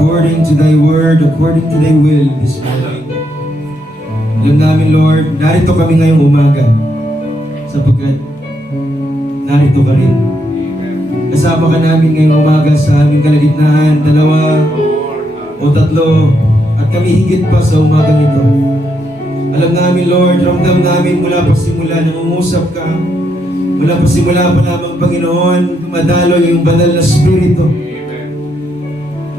according to Thy word, according to Thy will this morning. Alam namin, Lord, narito kami ngayong umaga sapagkat narito ka rin. Kasama ka namin ngayong umaga sa aming kalagitnaan, 2 o 3, at kami higit pa sa umagang ito. Alam namin, Lord, ramdam namin mula pa simula na umusap ka, mula pa simula pa lamang, Panginoon, dumadalo yung banal na Espiritu.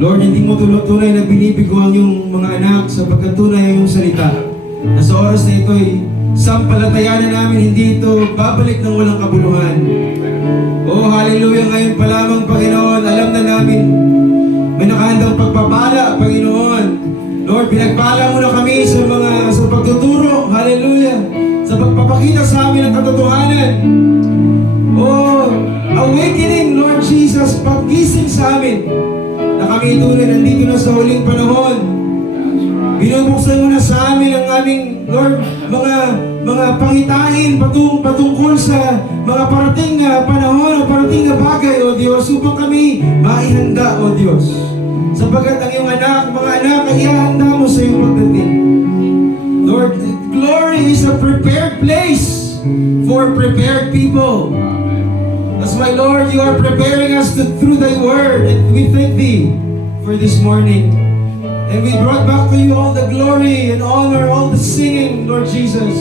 Lord, hindi mo tunay na binibigo ang iyong mga anak sapagkat tunay ang iyong salita. Na sa oras na ito ay sampalatayanan namin, hindi ito babalik ng walang kabuluhan. Oh, hallelujah, ngayon pa lamang, Panginoon, alam na namin may nakahandang pagpapala, Panginoon. Lord, pinagpala mo na kami sa pagtuturo, hallelujah, sa pagpapakita sa amin ng katotohanan. Oh, awakening, Lord Jesus, paggising sa amin na kami tunay nandito na sa huling panahon. Binubuksan mo na sa amin ang aming, Lord, mga pangitain patungkol sa mga parating na panahon o parating na bagay, O Diyos, upang kami maihanda, O Diyos. Sapagkat ang iyong mga anak, ay ihanda mo sa iyong pagdating. Lord, glory is a prepared place for prepared people. That's why, Lord, you are preparing us through Thy word, and we thank Thee for this morning. And we brought back to you all the glory and honor, all the singing, Lord Jesus.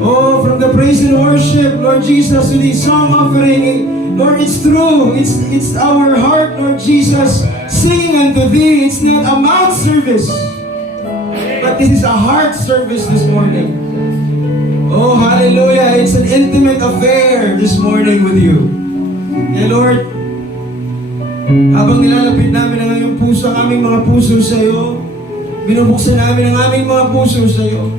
Oh, from the praise and worship, Lord Jesus, to the song offering, Lord, it's true. It's our heart, Lord Jesus, singing unto Thee. It's not a mouth service, but this is a heart service this morning. Oh, hallelujah. It's an intimate affair this morning with you. And Lord, habang nilalapit namin ang iyong puso, ang aming mga puso sa iyo, binubuksan namin ang aming mga puso sa iyo.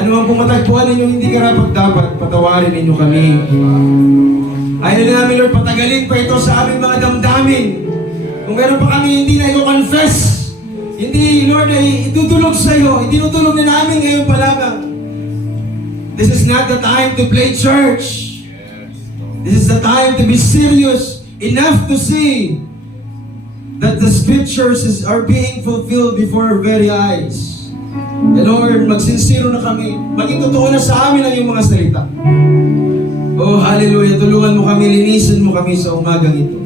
Ano man pong matagpuan ninyo hindi karapat-dapat, patawarin ninyo kami. Ayaw na namin, Lord, patagalin pa ito sa aming mga damdamin. Kung meron pa kami hindi na i-confess, hindi, Lord, ay itutulog sa iyo, itinutulog na namin ngayon pa lamang. This is not the time to play church. This is the time to be serious enough to see that the scriptures are being fulfilled before our very eyes. And Lord, magsinsiro na kami. Maging totoo na sa amin ang iyong mga salita. Oh, hallelujah. Tulungan mo kami, linisin mo kami sa umagang ito.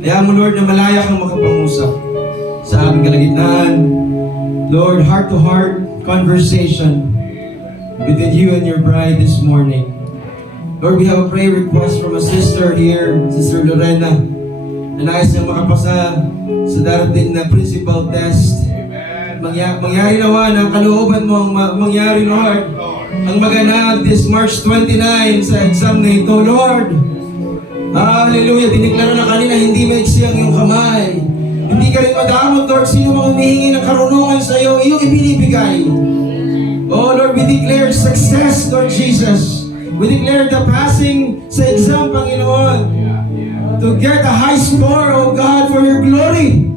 Kaya mo, Lord, na malaya kang makapangusap sa aming kalagitnaan. Lord, heart-to-heart conversation between you and your bride this morning. Lord, we have a prayer request from a sister here, Sister Lorena, na nais niyang makapasa sa darating na principal test. Mangyari nawa ng kalooban mo ang mangyari, Lord. Ang maganap this March 29 sa exam na ito, Lord. Hallelujah. Diniklara na kanina, hindi maiksi ang iyong kamay. Hindi ka rin madamot, Lord. Sino mang humihingi ng karunungan sa iyo, iyong ibinibigay. Oh, Lord, we declare success, Lord Jesus. We declare the passing sa exam, Panginoon. To get a high score, O God, for your glory.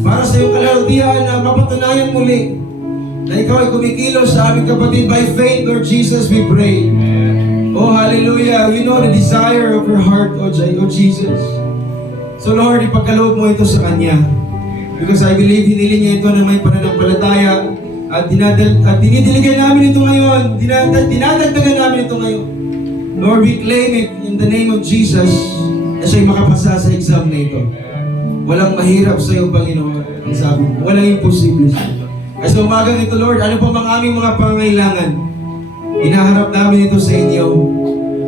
Para sa iyong kalalutihan na mapatunayan muli na ikaw ay kumikilos sa aming kapatid by faith, Lord Jesus, we pray. Oh, hallelujah. We know the desire of her heart, O Jesus. So, Lord, ipagkaloob mo ito sa kanya. Because I believe hiniling niya ito na may pananampalataya. At dinidiligan namin ito ngayon. Dinadagdagan namin ito ngayon. Lord, we claim it in the name of Jesus na siya'y makapasa sa exam na ito. Walang mahirap sa iyo, Panginoon. Ang sabi mo, walang imposible sa iyo. Kasi umagang ito, Lord, ano pa mang aming mga pangailangan, inaharap namin ito sa inyo.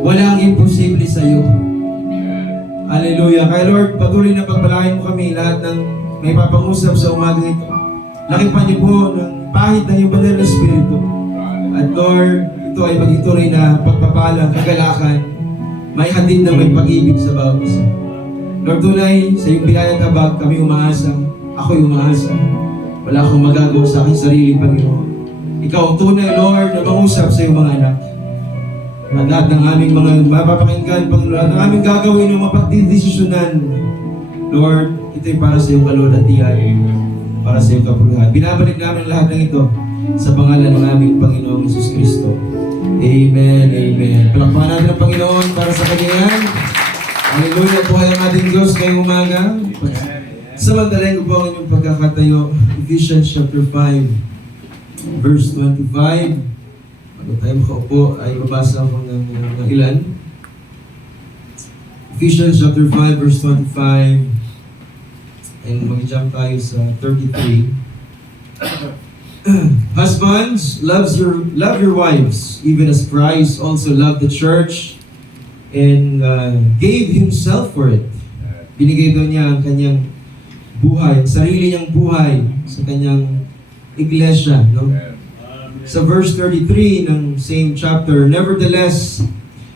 Walang imposible sa iyo. Hallelujah. Kaya Lord, patuloy na pagpalain mo kami lahat ng may papangusap sa umagang ito. Lakipan niyo po ng pahit ng iyong banal na Espiritu. At Lord, ito ay maging tunay na pagpapala, kagalakan, may hatid na may pag-ibig sa bawat isa. Lord, tunay, sa iyong biyaya at habag, kami umaasa. Ako'y umaasa. Wala akong magagawa sa aking sarili, Panginoon. Ikaw ang tunay, Lord, na mangusap sa iyong mga anak. At lahat ng aming mga mapapakinggan, Panginoon, lahat ng aming gagawin ng mapagdidesisyonan, Lord, ito'y para sa iyong kalulatian. Para sa iyong kapuluhan. Binabalik namin lahat ng ito sa pangalan ng aming Panginoong Hesus Kristo. Amen, amen. Palakpakan natin ang Panginoon para sa Kanya. Hallelujah. Buhay ang ating Diyos ngayong umaga. Samantalahin ko po ang inyong pagkakatayo. Ephesians chapter 5, verse 25. Bago tayo makaupo, ay babasa ako ng ilan. Ephesians chapter 5, verse 25. And mag-jump tayo sa 33. Husbands, love your wives, even as Christ also loved the church and gave Himself for it. Binigay daw niya ang kanyang buhay, sarili niyang buhay sa kanyang iglesia. No? Sa verse 33 ng same chapter, nevertheless,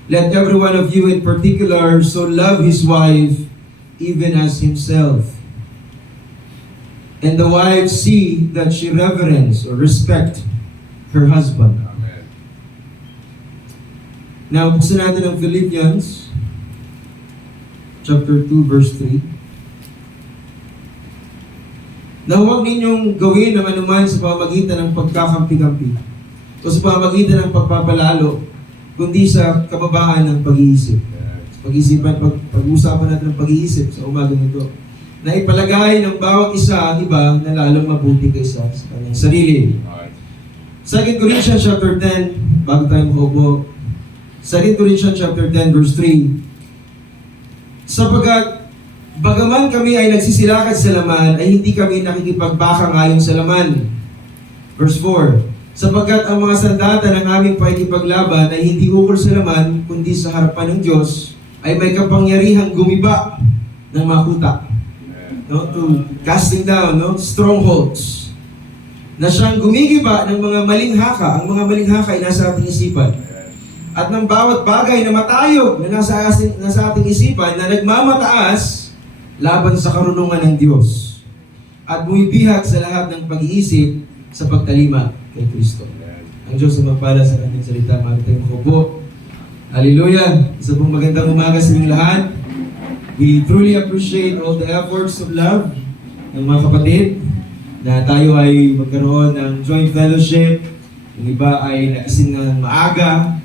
let every one of you in particular so love his wife even as himself. And the wife see that she reverence or respect her husband. Amen. Now, buksan natin ang Philippians chapter 2, verse 3. Na huwag ninyong gawin ang anuman sa pamamagitan ng pagkakampi-kampi o sa pamamagitan ng pagpapalalo, kundi sa kababahan ng pag-iisip. Pag-uusapan natin ng pag-iisip sa umagang ito, na ipalagay ng bawat isa ang iba na lalong mabuti kaysa sa kanyang sarili. 2 Corinthians chapter 10, bago tayo makaupo. 2 Corinthians chapter 10, verse 3. Sapagkat, bagaman kami ay nagsisilakad sa laman, ay hindi kami nakikipagbaka ngayon sa laman. Verse 4. Sapagkat ang mga sandata ng aming pakikipaglaban ay hindi ukol sa laman, kundi sa harapan ng Diyos, ay may kapangyarihang gumiba ng mga kuta. No, to casting down strongholds, na siyang gumigiba ng mga maling haka. Ang mga maling haka ay nasa ating isipan, at ng bawat bagay na matayog na nasa ating isipan na nagmamataas laban sa karunungan ng Diyos, at bumibihag sa lahat ng pag-iisip sa pagtalima kay Kristo. Ang Diyos ay magpala sa kanyang salita. Maraming tayong makupo. Hallelujah! Isa pong magandang umaga sa inyong lahat. We truly appreciate all the efforts of love ng mga kapatid na tayo ay magkaroon ng joint fellowship. Yung iba ay nagising ng maaga,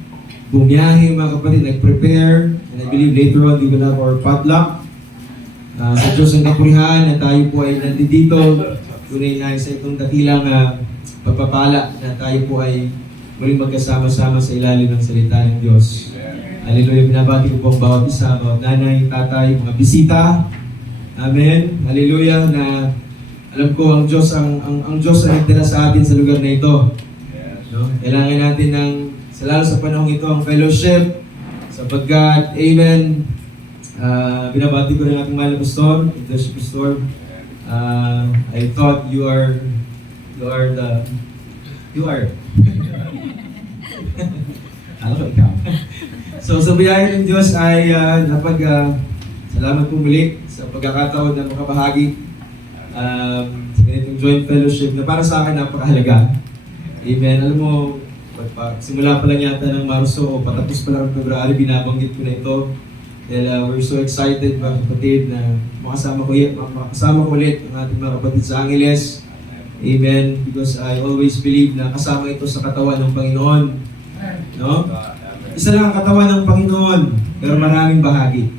bumiyahe mga kapatid, nag-prepare. And I believe later on we will have our potluck. Sa Diyos ang kapurihan na tayo po ay nandito. Tunay na sa itong dakilang pagpapala na tayo po ay muling magkasama-sama sa ilalim ng salita ng Diyos. Hallelujah, binabati ko po ang bawat isa, bawat nanay, tatay, mga bisita. Amen. Hallelujah, na alam ko ang Diyos ang Diyos ang nagtira sa atin sa lugar na ito. No? Kailangan natin ng, lalo sa panahong ito, ang fellowship, sapagkat, amen, binabati ko rin ating mahal na pastor, English pastor. I thought you are. Alam ko ikaw. So sa biyaya ng Diyos ay salamat po muli sa pagkakataon na makabahagi sa ganitong joint fellowship na para sa akin napakahalaga. Amen. Alam mo, simula pa lang yata ng Marso o patapos pa lang ng February, binabanggit ko na ito. Dahil we're so excited mga kapatid na makasama ko ulit ang ating mga kapatid sa Angeles. Amen. Because I always believe na kasama ito sa katawan ng Panginoon. No? Isa lang ang katawan ng Panginoon, pero maraming bahagi.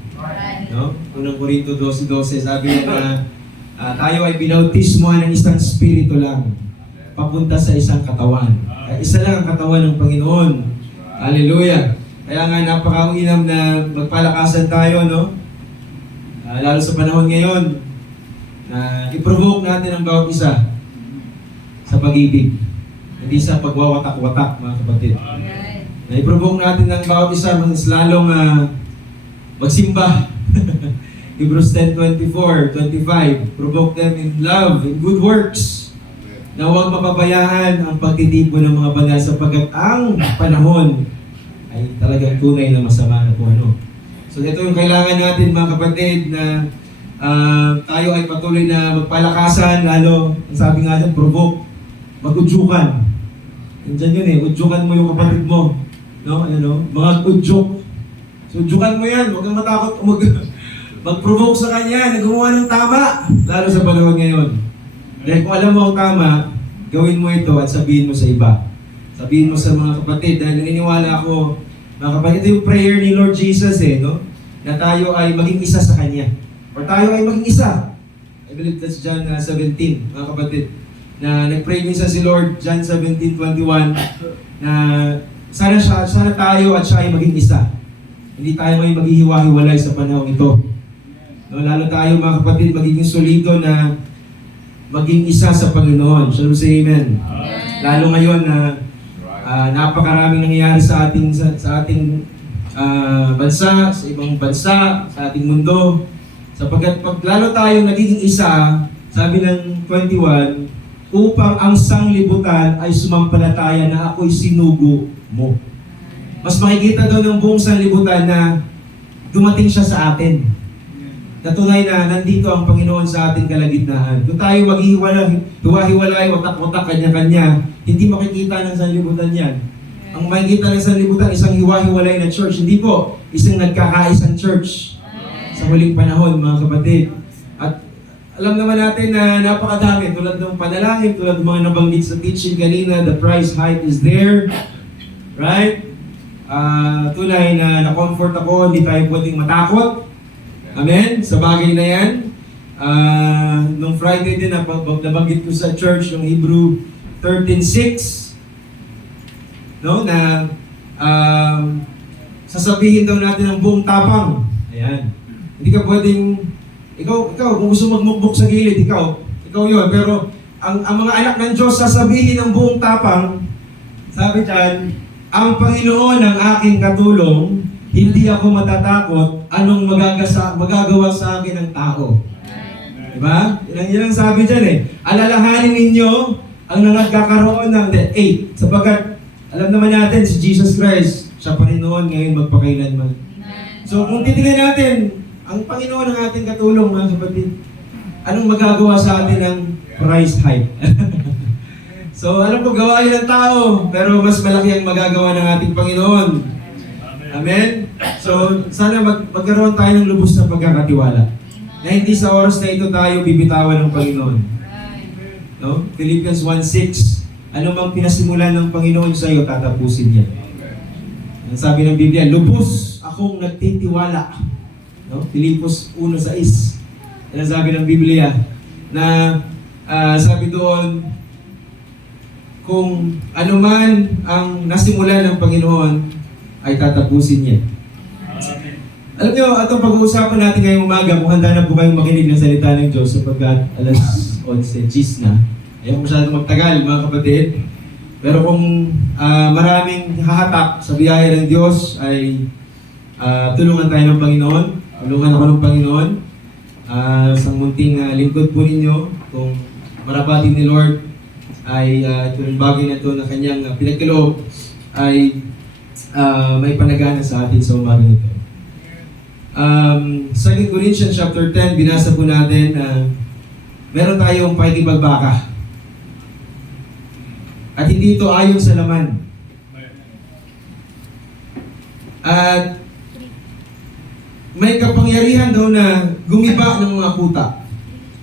No? Unang Korinto 12:12, sabi niya na tayo ay binautismohan ng isang spirito lang, papunta sa isang katawan. Isa lang ang katawan ng Panginoon. Hallelujah! Kaya nga napaka-inam na magpalakasan tayo, no? Lalo sa panahon ngayon, na i-provoke natin ang bawat isa sa pag-ibig. Hindi sa pagwawatak-watak, mga kapatid. Na i-provoke natin ng bawat isa, mas lalong magsimba. Hebrews 10:24-25, provoke them in love, in good works, na huwag mapabayaan ang pagtitipon ng mga banal sapagkat ang panahon ay talagang tunay na masama na po ano. So ito yung kailangan natin mga kapatid na tayo ay patuloy na magpalakasan, lalo, ang sabi nga dyan, provoke, mag-udyukan. Nandiyan yun udyukan mo yung kapatid mo. No? Ano? Mga udyok. So udyukan mo yan, huwag kang matakot mag-provoke sa kanya na gumawa ng tama, lalo sa panahon ngayon. Dahil kung alam mo ang tama, gawin mo ito at sabihin mo sa iba. Sabihin mo sa mga kapatid, dahil naniniwala ako, mga kapatid, ito yung prayer ni Lord Jesus no? Na tayo ay maging isa sa Kanya. Or tayo ay maging isa. I believe that's John 17, mga kapatid. Na nag-pray minsan si Lord, John 17:21, na sana tayo at siya ay maging isa. Hindi tayo may maghihiwa-hiwalay sa panahon ito. No, lalo tayo mga kapatid magiging solido na maging isa sa Panginoon. Shall we say amen? Lalo ngayon na napakaraming nangyayari sa ating bansa, sa ibang bansa, sa ating mundo. Sapagkat pag lalo tayo nagiging isa, sabi ng 21, upang ang sanglibutan ay sumampalataya na ako'y sinugo mo. Mas makikita doon ng buong sanlibutan na dumating siya sa atin. Natunay na nandito ang Panginoon sa ating kalagitnaan. Kung tayo maghihiwalay, watak-watak, kanya-kanya, hindi makikita ng sanlibutan yan. Ang makikita ng sanlibutan, isang hiwa-hiwalay na church. Hindi po, isang nagkakaisang church sa huling panahon, mga kapatid. At alam naman natin na napakadami, tulad ng panalangin, tulad ng mga nabanggit sa teaching kanina, the price hike is there. Right? Tunay na na-comfort ako, hindi tayo pwedeng matakot. Amen? Sa bagay na yan. Nung Friday din, nabanggit ko sa church yung Hebrew 13:6. No? Na sasabihin daw natin ang buong tapang. Ayan. Hindi ka pwedeng, ikaw, kung gusto magmukbok sa gilid, ikaw yun. Pero ang mga anak ng Diyos sasabihin ng buong tapang, sabi dyan, ang Panginoon ang aking katulong, hindi ako matatakot anong magagawa sa akin ng tao. Diba? Yan ang sabi dyan eh. Alalahanin ninyo ang nagkakaroon ng 8. Sapagkat alam naman natin si Jesus Christ, siya pa rin noon, ngayon magpakailanman. So kung titingnan natin, ang Panginoon ang ating katulong, mga kapatid, anong magagawa sa atin ng price hike? So alam ko, gawain ng tao, pero mas malaki ang magagawa ng ating Panginoon. Amen? So sana magkaroon tayo ng lubos na pagkakatiwala. Na hindi sa oras na ito tayo bibitawan ng Panginoon. No? Philippians 1:6, ano mang pinasimulan ng Panginoon sa iyo, tatapusin niya. Ang sabi ng Biblia, lubos akong nagtitiwala. No? Filipos 1:6. Yan ang sabi ng Biblia na sabi doon, kung ano man ang nasimulan ng Panginoon ay tatapusin niya. Alam niyo, itong pag-uusapan natin ngayong umaga, kung handa na po kayong makinig ng salita ng Diyos sapagkat alas 11, gis na. Ayaw ko masyadong magtagal, mga kapatid. Pero kung maraming hahatak sa biyaya ng Diyos ay tulungan tayo ng Panginoon. Tulungan ako ng Panginoon. Sa munting lingkod po ninyo, kung marapatin ni Lord ay itong bagay na ito na kanyang pinagkaloob ay may panagana sa atin sa umaga nito. 2 Corinthians chapter 10, binasa po natin na meron tayong pakikipagbaka. At hindi ito ayon sa laman. At may kapangyarihan daw na gumiba ng mga kuta.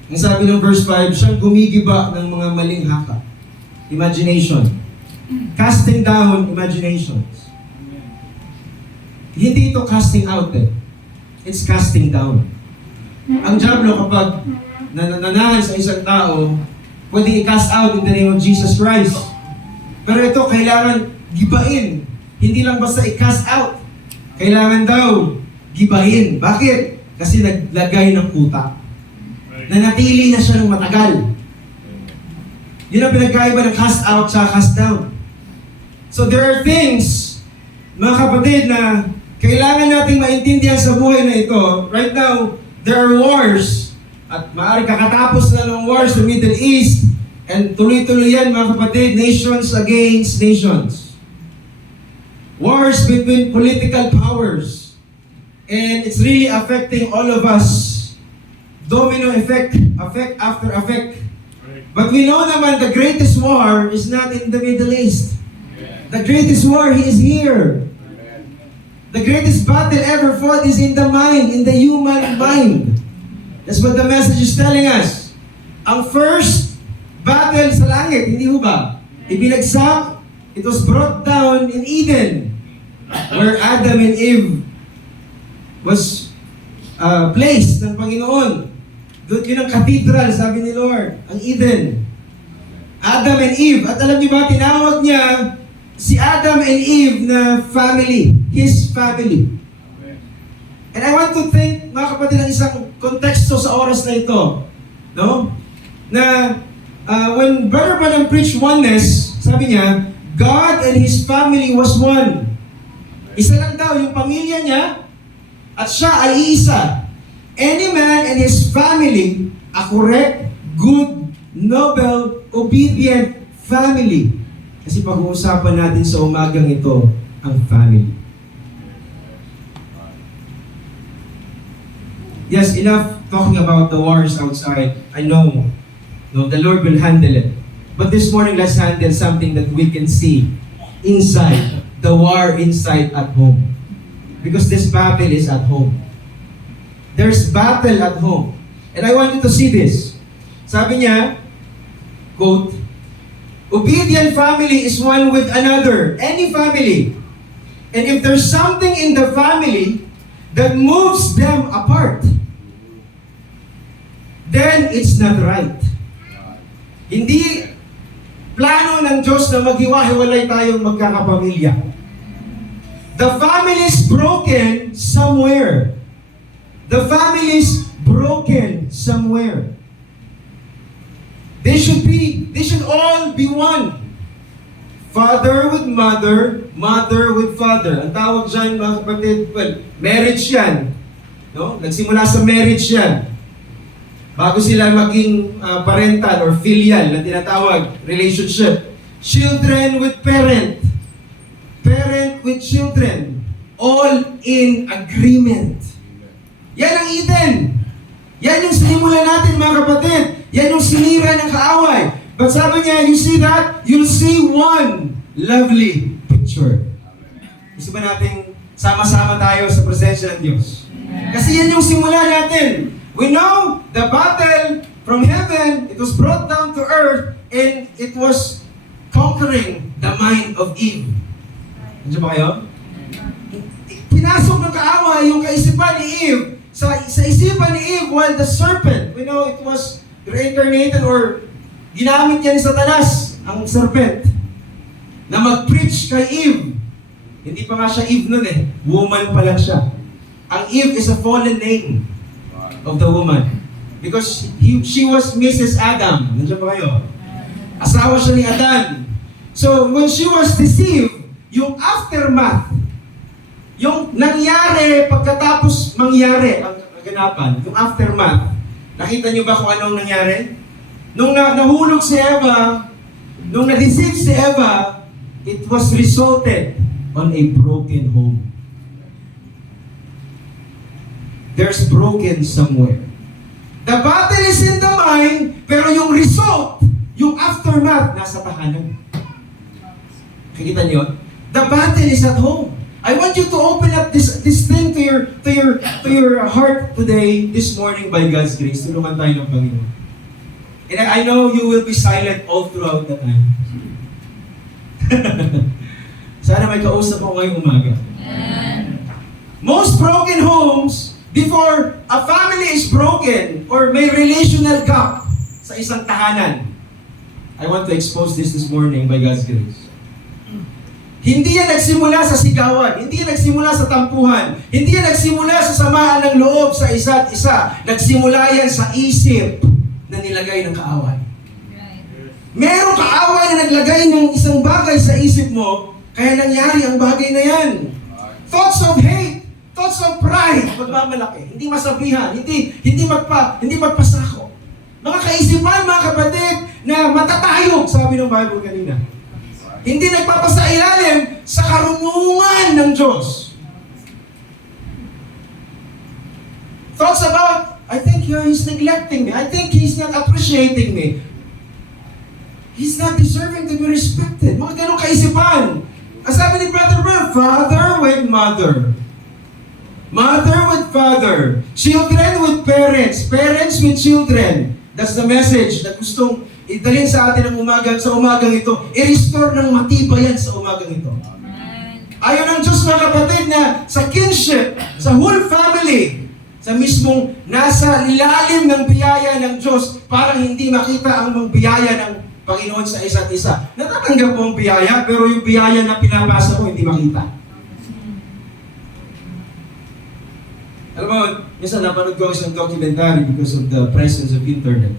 Ang sabi ng verse 5, siyang gumigiba ng mga maling haka. Imagination. Casting down imaginations. Hindi ito casting out eh. It's casting down. Ang diablo kapag nananahan sa isang tao, pwede i-cast out in the name of Jesus Christ. Pero ito, kailangan gibain. Hindi lang basta i-cast out. Kailangan daw gibain. Bakit? Kasi naglagay ng kuta. Nanatili na siya ng matagal. Yun ang pinagkaiba ng cast out sa cast down. So there are things, mga kapatid, na kailangan nating maintindihan sa buhay na ito. Right now, there are wars. At maaari kakatapos na ng wars sa Middle East. And tuloy-tuloy yan, mga kapatid, nations against nations. Wars between political powers. And it's really affecting all of us. Domino effect after effect. But we know naman the greatest war is not in the Middle East. The greatest war is here. The greatest battle ever fought is in the mind, in the human mind. That's what the message is telling us. Ang first battle sa langit, hindi ho ba? Ibinagsak, it was brought down in Eden, where Adam and Eve was placed ng Panginoon. Doon yun ang cathedral, sabi ni Lord, ang Eden. Adam and Eve. At alam niyo ba, tinawag niya si Adam and Eve na family. His family. And I want to think, mga kapatid, ng isang konteksto sa oras na ito. No? Na when Brother Branham preached oneness, sabi niya, God and His family was one. Isa lang daw yung pamilya niya at siya ay iisa. Any man and his family, a correct, good, noble, obedient family. Kasi pag-uusapan natin sa umagang ito, ang family. Yes, enough talking about the wars outside. I know, no, the Lord will handle it. But this morning, let's handle something that we can see inside, the war inside at home. Because this battle is at home. There's battle at home. And I want you to see this. Sabi niya, quote, obedient family is one with another. Any family. And if there's something in the family that moves them apart, then it's not right. Hindi plano ng Diyos na maghiwa-hiwalay tayong magkakapamilya. The family is broken somewhere. The family is broken somewhere. They should all be one. Father with mother, mother with father. Ang tawag dyan, mga kapatid, well, marriage yan. No? Nagsimula sa marriage yan. Bago sila maging parental or filial na tinatawag, relationship. Children with parent. Parent with children. All in agreement. Yan ang Eden. Yan yung sinimula natin, mga kapatid. Yan yung sinira ng kaaway. But sabi niya, you see that? You'll see one lovely picture. Gusto ba nating sama-sama tayo sa presensya ng Diyos? Kasi yan yung simula natin. We know the battle from heaven, it was brought down to earth, and it was conquering the mind of Eve. Nandiyan ba kayo? Pinasok ng kaaway yung kaisipan ni Eve sa isipan ni Eve, while the serpent, we know it was reincarnated or ginamit niya ni Satanas, ang serpent, na mag-preach kay Eve. Hindi pa nga siya Eve nun eh. Woman pa lang siya. Ang Eve is a fallen name of the woman. Because she was Mrs. Adam. Nandiyan ba kayo? Asawa siya ni Adan. So, when she was deceived, yung aftermath, yung nangyari pagkatapos mangyari ang kaganapan, yung aftermath, nakita niyo ba kung anong nangyari? Nung nahulog si Eva, nung na-deceive si Eva, it was resulted on a broken home. There's broken somewhere. The battle is in the mind, pero yung result, yung aftermath, nasa tahanan. Nakikita niyo? The battle is at home. I want you to open up this thing to your heart today, this morning, by God's grace. Tulungan tayo ng Panginoon. And I know you will be silent all throughout the time. Sana may kausap ako ngayong umaga. Most broken homes, before a family is broken or may relational gap sa isang tahanan, I want to expose this morning by God's grace. Hindi yan nagsimula sa sigawan, hindi yan nagsimula sa tampuhan, hindi yan nagsimula sa samaan ng loob sa isa't isa. Nagsimula yan sa isip na nilagay ng kaaway. Merong kaaway na naglagay ng isang bagay sa isip mo, kaya nangyari ang bagay na yan. Thoughts of hate, thoughts of pride, pagmamalaki, hindi masabihan, hindi magpasako. Mga kaisipan, mga kapatid, na matatayog, sabi ng Bible kanina. Hindi nagpapasailalim sa karunungan ng Diyos. Thoughts about, I think he's neglecting me. I think he's not appreciating me. He's not deserving to be respected. Mga ganong kaisipan. Ang sabi ni Brother Branham, father with mother. Mother with father. Children with parents. Parents with children. That's the message na gustong idalhin sa atin sa umagang ito. I-restore ng matibay yan sa umagang ito. Ayaw ng Diyos, mga kapatid, na sa kinship, sa whole family, sa mismong nasa ilalim ng biyaya ng Diyos, parang hindi makita ang mga biyaya ng Panginoon sa isa't isa. Natatanggap mo ang biyaya, pero yung biyaya na pinapasa mo, hindi makita. Alam mo, minsan napanood ko isang documentary because of the presence of internet.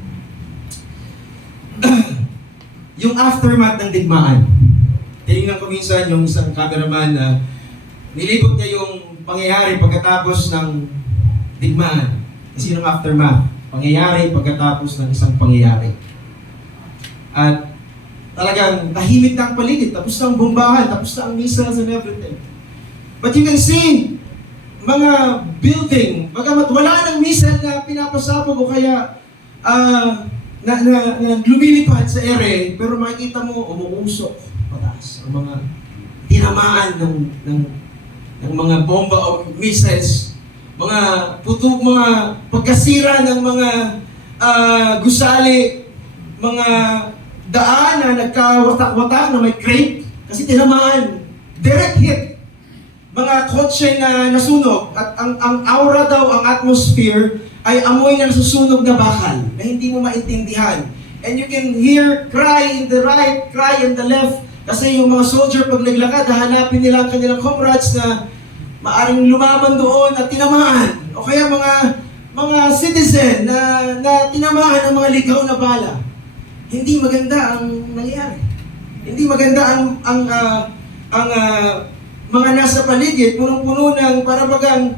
Yung aftermath ng digmaan. Tinignan ko minsan yung isang cameraman na nilibot niya yung pangyayari pagkatapos ng digmaan. Kasi yung aftermath, pangyayari pagkatapos ng isang pangyayari. At talagang tahimik na ang paligid, tapos na ang bombahan, tapos na ang missiles and everything. But you can see, mga building, bagamat wala ng missile na pinapasabog o kaya na lumilipad sa ere, pero makikita mo umuusok pataas ang mga tinamaan ng mga bomba o missiles, mga pagkasira ng mga gusali, mga daan na nagkawatak-watak na may crate kasi tinamaan, direct hit. Mga kotse na nasunog at ang aura daw, ang atmosphere ay amoy na nasusunog na bakal na hindi mo maintindihan. And you can hear cry in the right, cry in the left kasi yung mga soldier pag naglakad, hahanapin nila ang kanilang comrades na maaring lumaban doon at tinamaan. O kaya mga citizen na tinamaan ng mga ligaw na bala. Hindi maganda ang nangyayari. Hindi maganda ang mga nasa paligid, punong-puno ng parabagang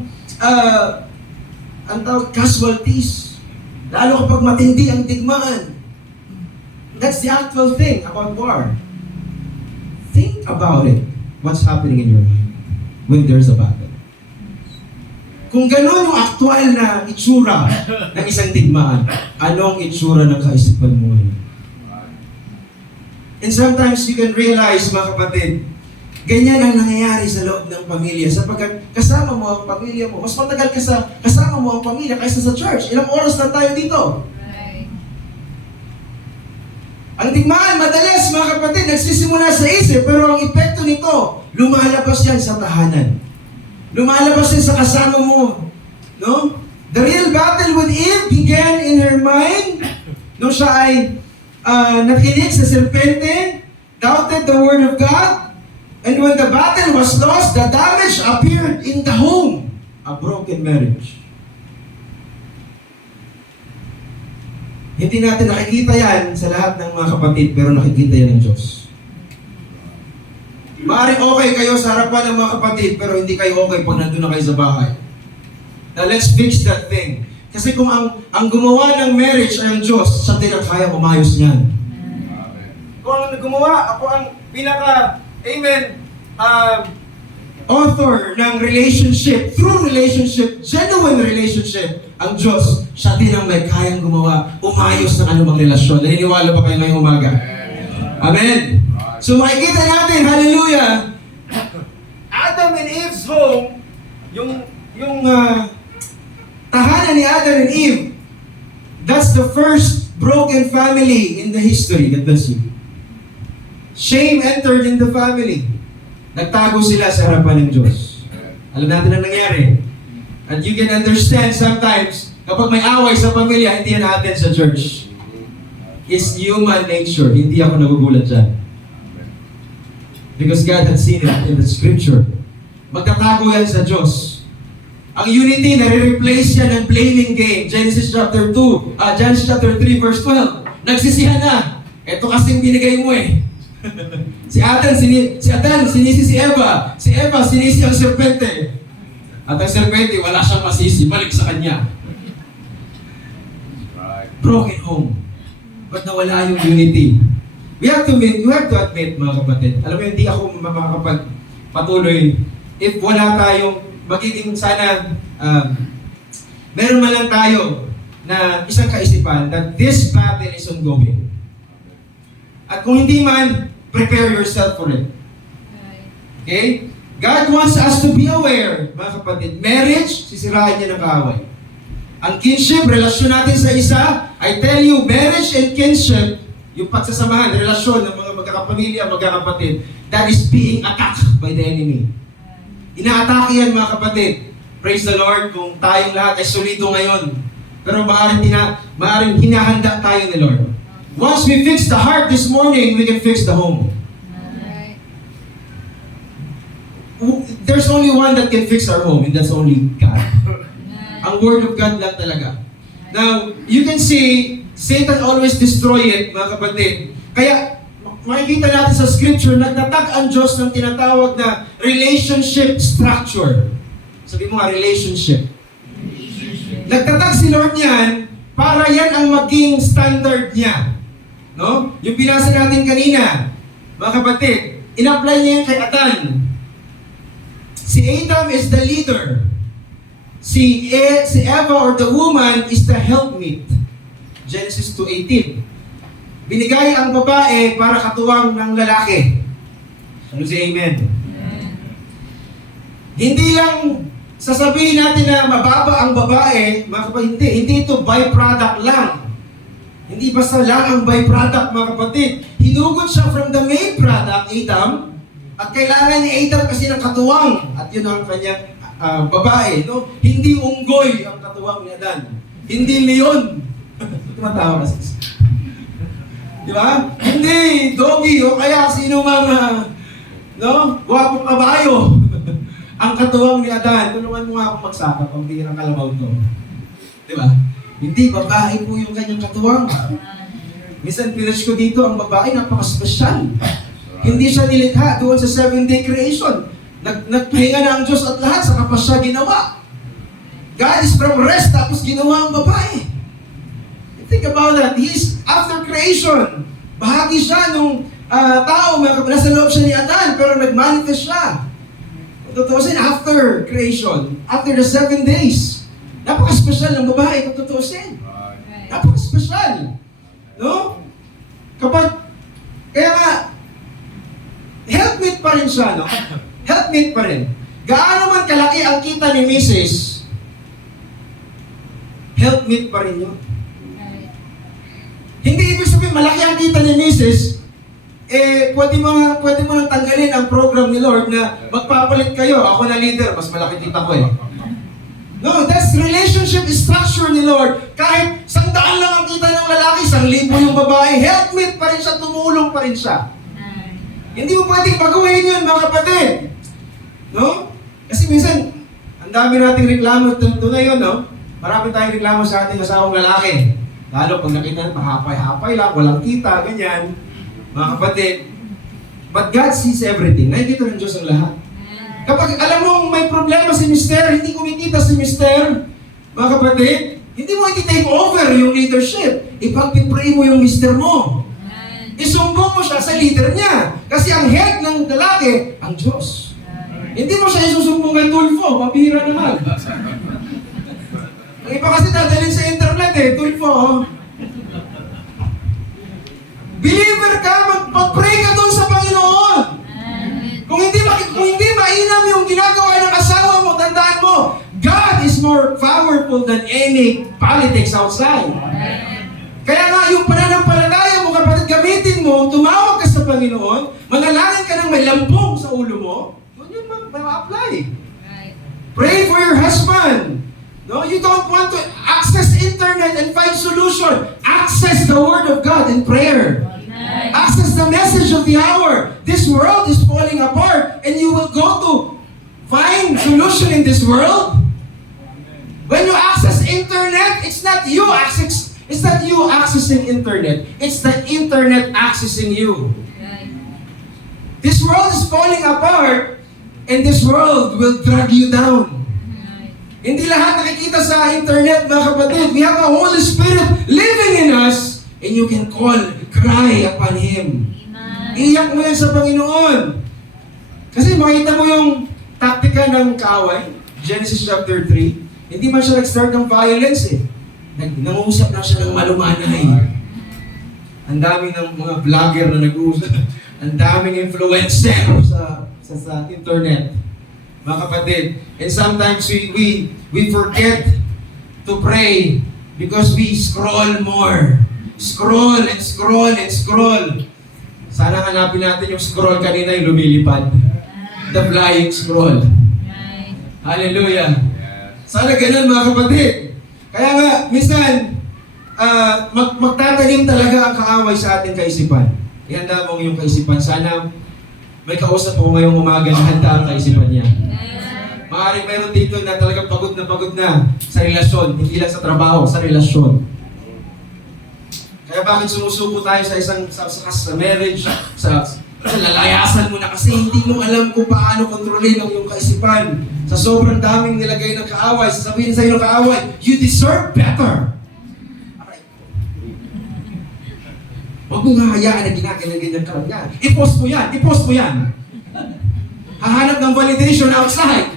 ang tawag casualties. Lalo kapag matindi ang digmaan. That's the actual thing about war. Think about it. What's happening in your mind when there's a battle. Kung gano'n yung aktual na itsura ng isang digmaan, anong itsura ng kaisipan mo ngayon? And sometimes you can realize, mga kapatid, ganyan ang nangyayari sa loob ng pamilya sapagkat kasama mo ang pamilya mo. Mas matagal ka kasama mo ang pamilya kaysa sa church. Ilang oras na tayo dito? Right. Ang digmaan, madalas mga kapatid, nagsisimula sa isip, pero ang epekto nito, lumalabas yan sa tahanan. Lumalabas yan sa kasama mo. No? The real battle with Eve began in her mind nung siya ay nakinig sa serpente, doubted the word of God. And when the battle was lost, the damage appeared in the home. A broken marriage. Hindi natin nakikita yan sa lahat ng mga kapatid, pero nakikita yan ng Diyos. Maaaring okay kayo sa harapan ng mga kapatid, pero hindi kayo okay pag nandun na kayo sa bahay. Now let's fix that thing. Kasi kung ang gumawa ng marriage ay ang Diyos, siya din ang kaya umayos niyan. Kung ang gumawa, ako ang Amen. Author ng relationship, through relationship, genuine relationship, ang Diyos, siya din ang may kayang gumawa, umayos ng anumang relasyon. Naniniwala ba kayo ngayong umaga? Amen. So makikita natin, hallelujah, Adam and Eve's home, yung tahanan ni Adam and Eve, that's the first broken family in the history. God bless you. Shame entered in the family. Nagtago sila sa harapan ng Diyos. Alam natin ang nangyari. And you can understand sometimes, kapag may away sa pamilya, hindi yan natin sa church. It's human nature. Hindi ako nagugulat dyan. Because God had seen it in the scripture. Magtatago yan sa Diyos. Ang unity, nare-replace yan ng blaming game. Genesis chapter 3, verse 12. Nagsisihan na. Ito kasing binigay mo eh. Si Adan sinisi si Eva. Si Eva sinisi ang serpente. At ang serpente wala siyang masisi, balik sa kanya. Broken home. Ba't nawala yung unity? We have to admit, mga kapatid. Alam mo, hindi ako makakapagpatuloy if wala tayong magiging sana meron man lang tayo na isang kaisipan that this battle is ongoing. At kung hindi man, prepare yourself for it. Okay? God wants us to be aware, mga kapatid. Marriage, sisirahin niya ng kaaway. Ang kinship, relasyon natin sa isa, I tell you, marriage and kinship, yung pagsasamahan, relasyon ng mga magkakapamilya, magkakapatid, that is being attacked by the enemy. Inaatake yan, mga kapatid. praise the Lord, kung tayong lahat ay solido ngayon. Pero maaaring hinahanda tayo ni Lord. Once we fix the heart this morning, we can fix the home. There's only one that can fix our home, and that's only God. Ang Word of God lang talaga. Now, you can see, Satan always destroy it, mga kapatid. Kaya, makikita natin sa Scripture, nagtatag ang Diyos ng tinatawag na relationship structure. Sabi mo nga, relationship. Nagtatag si Lord niyan, para yan ang maging standard niya. No? Yung binasa natin kanina, mga kapatid, in-apply niya yan kay Adan. Si Adam is the leader. Si Eva or the woman is the helpmeet. Genesis 2:18. Binigay ang babae para katuwang ng lalaki. Ano si Amen? Hindi lang sasabihin natin na mababa ang babae, mga kapatid, hindi ito byproduct lang. Hindi basta lang ang byproduct, mga kapatid. Hinugot siya from the main product, Adam, at kailangan ni Adam kasi ng katuwang. At yun ang kanyang babae. No? Hindi unggoy ang katuwang ni Adan. Hindi leon. Tumatawa kasi. Di ba? Hindi doggy o kaya sino mga gwapong kabayo. Ang katuwang ni Adan. Tulungan mo nga akong magsakap ang birang kalabaw to. Di ba? Hindi, babae po yung kanyang katuwang. Minsan pinage ko dito, ang babae napaka-special. Hindi siya nilikha doon sa 7-day creation. Nagpahinga na ang Diyos at lahat, saka pa siya ginawa. God is from rest, tapos ginawa ang babae. Think about that. He is after creation. Bahagi siya nung tao, nasa loob siya ni Adan, pero nag-manifest siya. Tutuusin, after creation, after the 7 days. Napaka-special ng babae, kung tutuusin. Napaka-special. No? Kaya nga, helpmate pa rin siya, no? Helpmate pa rin. Gaano man kalaki ang kita ni Mrs., helpmate pa rin yun. Hindi ibig sabihin, malaki ang kita ni Mrs., pwede mo nang tanggalin ang program ni Lord na magpapalit kayo. Ako na leader, mas malaki tita ko eh. No, that's relationship structure ni Lord. Kahit 100 lang ang kita ng lalaki, 1,000 yung babae, helpmate pa rin siya, tumulong pa rin siya. Hindi mo pwedeng baguhin yun, mga kapatid. No? Kasi minsan, ang dami nating reklamo ito ngayon, no? Marami tayong reklamo sa ating asawang lalaki. Lalo pag nakita, mahapay-hapay lang, walang kita, ganyan. Mga kapatid. But God sees everything. Nakikita ng Diyos ang lahat. Kapag alam mong may problema si Mister, hindi kumikita si Mister, mga kapatid, hindi mo iti-take over yung leadership. Ipag-pray mo yung Mister mo. Isumbong mo siya sa leader niya. Kasi ang head ng lalaki, ang Diyos. Hindi mo siya isusumbong kay Tulfo, mabihira naman. Ang iba kasi dadalhin sa internet Tulfo, Believer ka, mag-pray ka doon sa Panginoon. Kung hindi mainam yung ginagawa ng asawa mo, tandaan mo, God is more powerful than any politics outside. Kaya nga, yung pananampalataya mo, kapatid, gamitin mo, tumawag ka sa Panginoon, manalangin ka ng may lampong sa ulo mo, doon yung ma-apply. Pray for your husband. No, you don't want to access internet and find solution. Access the Word of God in prayer. Access the message of the hour. This world is falling apart, and you will go to find solution in this world. When you access internet, it's not you accessing internet. It's the internet accessing you. This world is falling apart, and this world will drag you down. Hindi lahat nakikita sa internet, mga kapatid. We have a Holy Spirit living in us, and you can cry upon Him. Iyak mo yan sa Panginoon. Kasi makita mo yung taktika ng kaaway, Genesis chapter 3, hindi man siya nag-start ng violence eh. Nangusap lang siya ng malumanay. Ang dami ng mga vlogger na nag-uusap. Ang daming influencer sa internet. Mga kapatid, and sometimes we forget to pray because we scroll more. Scroll and scroll and scroll. Sana hanapin natin yung scroll kanina yung lumilipad. The flying scroll. Hallelujah. Sana ganun mga kapatid. Kaya nga, minsan, magtatanim talaga ang kaaway sa ating kaisipan. Ihanda mo yung kaisipan. Sana may kausap ako ngayong umaga na handa ang kaisipan niya. Maaaring mayroon dito na talagang pagod na sa relasyon, hindi lang sa trabaho, sa relasyon. Kaya bakit sumusuko tayo sa isang sa marriage, sa lalayasan mo na kasi hindi mo alam kung paano kontrolin ang iyong kaisipan. Sa sobrang daming nilagay ng kaaway, sasabihin sa iyo ng kaaway, you deserve better. Huwag mong hahayaan na ginaganyan ka lang yan. I-post mo yan, i-post mo yan. Hahanap ng validation outside.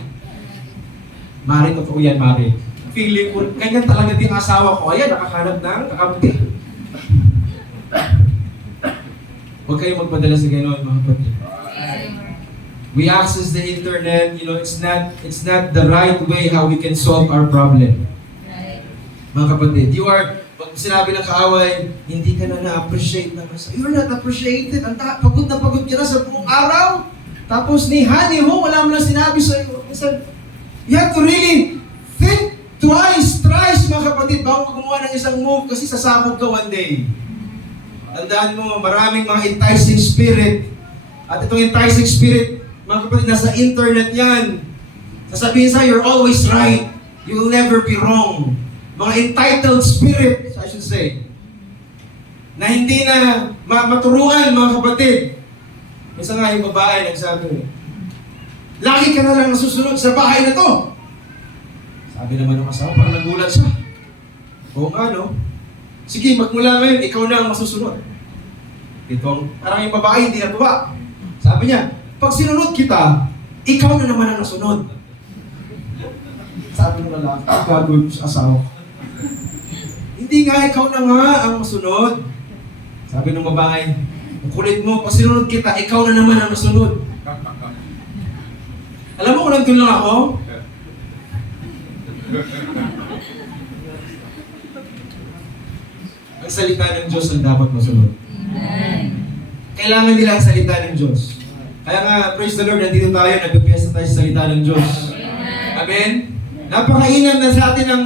Mari, totoo yan, Mari. Feeling ko, ganyan talaga din asawa ko. Ayan, nakahanap ng kakampi. Huwag kayong magpadala sa gano'n, mga kapatid. We access the internet, it's not the right way how we can solve our problem. Mga kapatid, pag sinabi ng kaaway, hindi ka na na-appreciate naman sa you're not appreciated. Pagod na pagod ka na sa buong araw. Tapos ni honey mo, wala mo lang sinabi sa iyo. You have to really think twice, thrice, mga kapatid, bago gumawa ng isang move kasi sasabog ka one day. Tandaan mo, maraming mga enticing spirit. At itong enticing spirit, mga kapatid, nasa internet yan. Sasabihin sa'yo, you're always right. You will never be wrong. Mga entitled spirit, I should say, na hindi na maturuan, mga kapatid. Minsan nga yung babae nagsabi, lagi ka na lang nasusunod sa bahay na to. Sabi naman ng asawa, parang nagulat siya. Oo nga, no? Sige, magmula ngayon, ikaw na ang masusunod. Parang yung babae hindi natuwa. Sabi niya, pag sinunod kita, ikaw na naman ang nasunod. Sabi ng lalaki, gagawin sa asawa ko. Hindi nga, ikaw na nga ang masunod. Sabi ng babae, ang kulit mo, pag sinunod kita, ikaw na naman ang nasunod. Alam mo kung nandun lang ako? Ang salita ng Diyos ang dapat masunod. Kailangan nila ang salita ng Diyos. Kaya nga, praise the Lord, nandito tayo, nagpipiyesta tayo sa salita ng Diyos. Amen? Napakainam na sa atin ang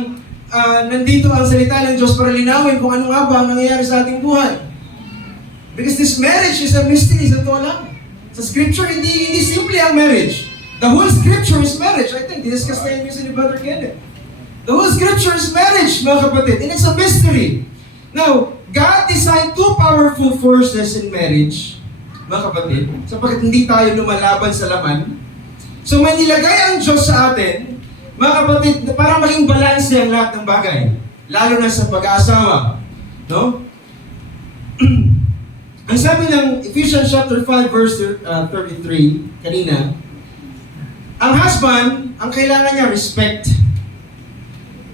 nandito ang salita ng Diyos para linawin kung ano nga ba ang nangyayari sa ating buhay. Because this marriage is a mystery, sa totoo lang. Sa scripture, hindi simple ang marriage. The whole scripture is marriage. I think, discuss na yun ni Brother Kenneth. The whole scripture is marriage, mga kapatid. And it's a mystery. Now, God designed two powerful forces in marriage, mga kapatid, sapagkat hindi tayo lumalaban sa laman. So, may nilagay ang Diyos sa atin, mga kapatid, para maging balanse ang lahat ng bagay. Lalo na sa pag-aasawa. No? Ang sabi ng Ephesians chapter 5, verse 33, kanina, ang husband, ang kailangan niya, respect.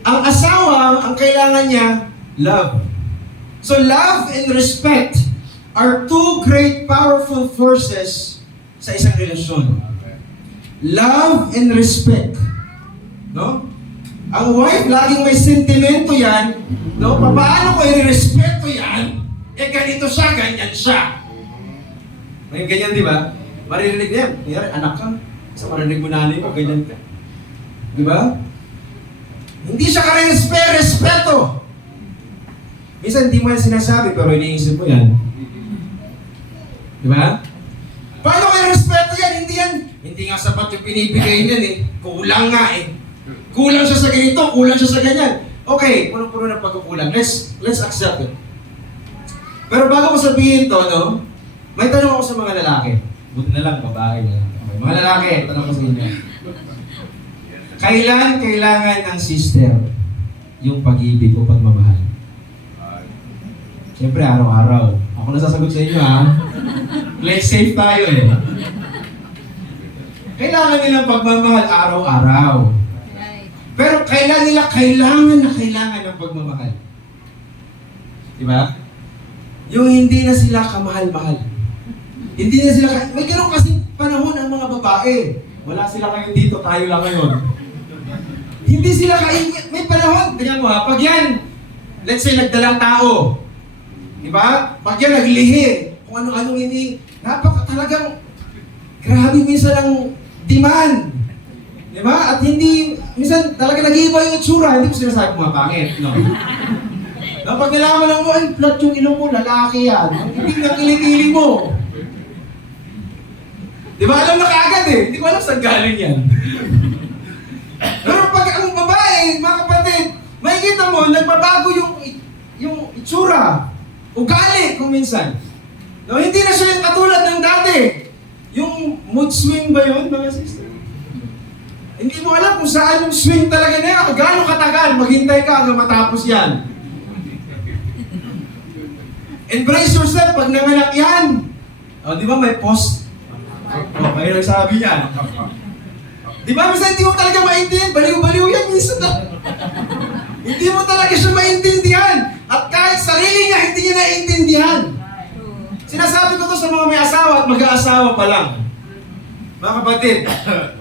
Ang asawa, ang kailangan niya, love. So love and respect are two great powerful forces sa isang relasyon. Love and respect. No? Ang wife, laging may sentimento yan. No? Paano ko i-respeto yan? Eh, ganito siya, ganyan siya. May ganyan, di ba? Maririnig na yan. Kaya, anak ka. Sa marinig mo nanay mo, ganyan ka. Di ba? Hindi siya ka-respeto. Minsan, hindi mo yan sinasabi, pero iniisip mo yan. Di ba? Paano ka-respeto yan? Hindi nga sapat yung pinibigay niyan eh. Kulang nga eh. Kulang siya sa ganito, kulang siya sa ganyan. Okay, punong-puno ng pagkukulang. Let's accept it. Pero bago ko sabihin to, no, may tanong ako sa mga lalaki. Buti na lang, babae na lang. Mga lalaki, tanong ko sa inyo. Kailan kailangan ng sister yung pag-ibig o pagmamahal? Siyempre, araw-araw. Ako nasasagot sa inyo, ha? Play safe tayo, eh. Kailangan nilang pagmamahal araw-araw. Pero kailangan ng pagmamahal. Diba? Yung hindi na sila kamahal-mahal. Hindi na sila, may ganun kasi panahon ang mga babae. Wala sila ngayon dito, tayo lang ngayon. Hindi sila may panahon. Tingnan mo ha, pag yan, let's say nagdalang tao. Diba? Pag yan naglihi, kung ano-anong hindi, talagang grabe minsan ang demand. Di ba? At hindi, minsan talaga nag-iiba yung itsura, hindi ko sinasabi pumapangit, no? No, pag nalaman lang mo, ay, flat yung ilong mo, lalaki yan. Hindi na kilikili mo. Di ba alam na kaagad eh? Hindi ko alam saan galing yan. Pero pag ang babae, mga kapatid, makikita mo, nagbabago yung itsura, ugali kung minsan. No, hindi na siya yung katulad ng dati. Yung mood swing ba yun, mga sister? Hindi mo alam kung saan yung swing talaga na yan. Gano'ng katagal, maghintay ka hanggang matapos yan. Embrace yourself pag nanganak yan. O, di ba may post? O, kayo nagsabi niyan. Di ba, minsan hindi mo talaga maintindihan. Baliw-baliw yan minsan na. Hindi mo talaga siya maintindihan. At kahit sarili niya, hindi niya naiintindihan. Sinasabi ko to sa mga may asawa at mag-aasawa pa lang. Mga kapatid.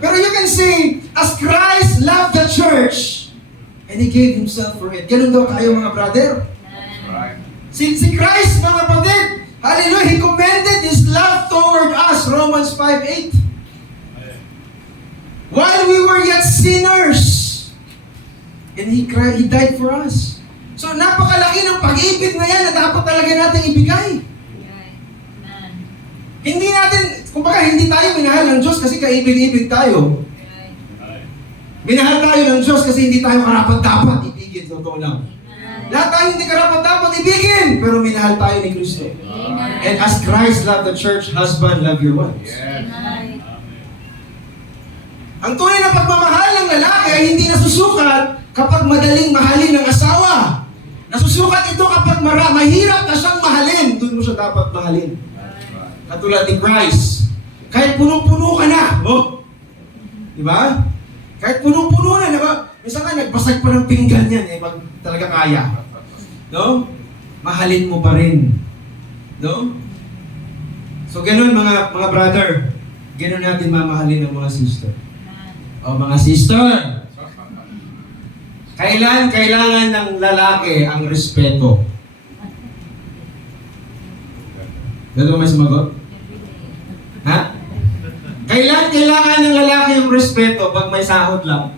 Pero you can see, as Christ loved the church, and He gave Himself for it. Ganun daw tayo mga brother. Si Christ, mga kapatid, hallelujah, He commended His love toward us, Romans 5:8. While we were yet sinners, and He died for us. So napakalaki ng pag-ibig na yan na dapat talaga natin ibigay. Hindi natin, kumbaga hindi tayo minahal ng Diyos kasi kaibig-ibig tayo. Minahal tayo ng Diyos kasi hindi tayo karapat-dapat ibigin. Totoo lang. Lahat tayo hindi karapat-dapat ibigin, pero minahal tayo ni Kristo. And as Christ loved the church, husband, love your wives. Ang tunay na pagmamahal ng lalaki ay hindi nasusukat kapag madaling mahalin ng asawa. Nasusukat ito kapag mahirap na siyang mahalin. Doon mo siya dapat mahalin. Katulad ni Christ. Kahit punong-puno ka na. Oh. Di ba? Kahit punong-puno na, di ba? Minsan nga, nagbasag pa ng pinggan yan eh, pag talaga kaya. No? Mahalin mo pa rin. No? So, ganun mga brother. Ganun natin mamahalin ng mga sister. O mga sister, kailangan ng lalaki ang respeto. Gano'n may sumagot? Ha? Kailangan ng lalaki yung respeto pag may sahod lang.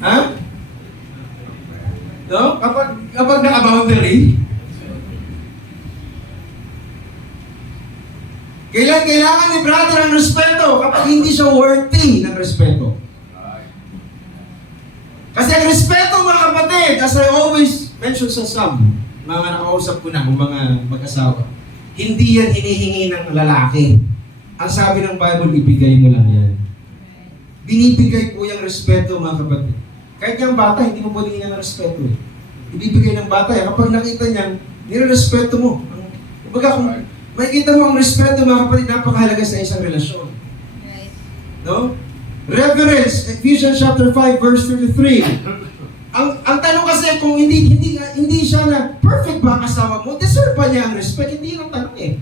Ha? No? Kapag naka-boundary, kailangan ni brother ang respeto kapag hindi siya worthy ng respeto. Kasi ang respeto, mga kapatid, as I always mention sa some, mga nakausap ko na, mga mag-asawa, hindi yan hinihingi ng lalaki. Ang sabi ng Bible, ibigay mo lang yan. Binibigay po yung respeto, mga kapatid. Kahit yung bata, hindi mo pwedeng ng respeto eh. Ibibigay ng bata yan. Kapag nakita niyan, nire-respeto mo. Kumbaga, kung makikita mo ang respeto, mga kapatid, napakahalaga sa isang relasyon. No? Reverence, Ephesians chapter 5, verse 33. Ang tanong kasi kung hindi siya na perfect ba ang asawa mo, deserve ba niya ang respect? Hindi yung tanong eh.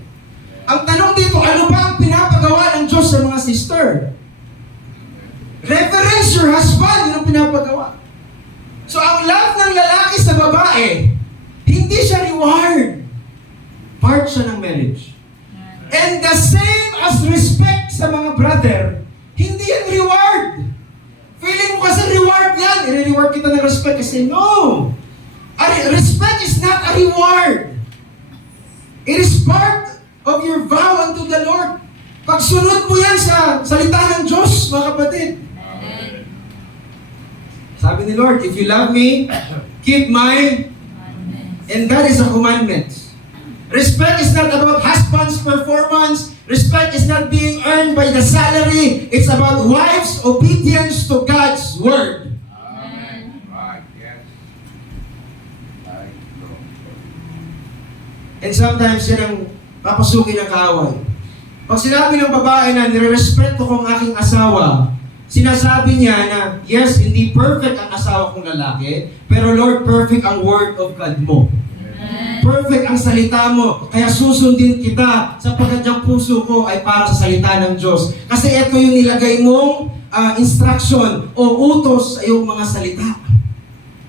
Ang tanong dito, ano ba ang pinapagawa ng Diyos sa mga sister? Reverence your husband, yun ang pinapagawa. So ang love ng lalaki sa babae, hindi siya reward. Part siya ng marriage. And the same as respect sa mga brother, hindi yan reward. Feeling mo kasi reward yan. I-reward kita ng respect kasi no. Respect is not a reward. It is part of your vow unto the Lord. Pagsunod mo yan sa salita ng Diyos, mga kapatid. Sabi ni Lord, if you love me, keep my, and that is a commandment. Respect is not about husband's performance. Respect is not being earned by the salary. It's about wife's obedience to God's word. Amen. Right, yes. And sometimes yan ang papasukin ng kaaway. Pag sinabi ng babae na nire-respeto ko ang aking asawa, sinasabi niya na, yes, hindi perfect ang asawa kong lalaki, pero Lord, perfect ang word of God mo. Perfect ang salita mo, kaya susundin kita sapagkat ang puso ko ay para sa salita ng Diyos. Kasi ito yung nilagay mong instruction o utos sa iyong mga salita.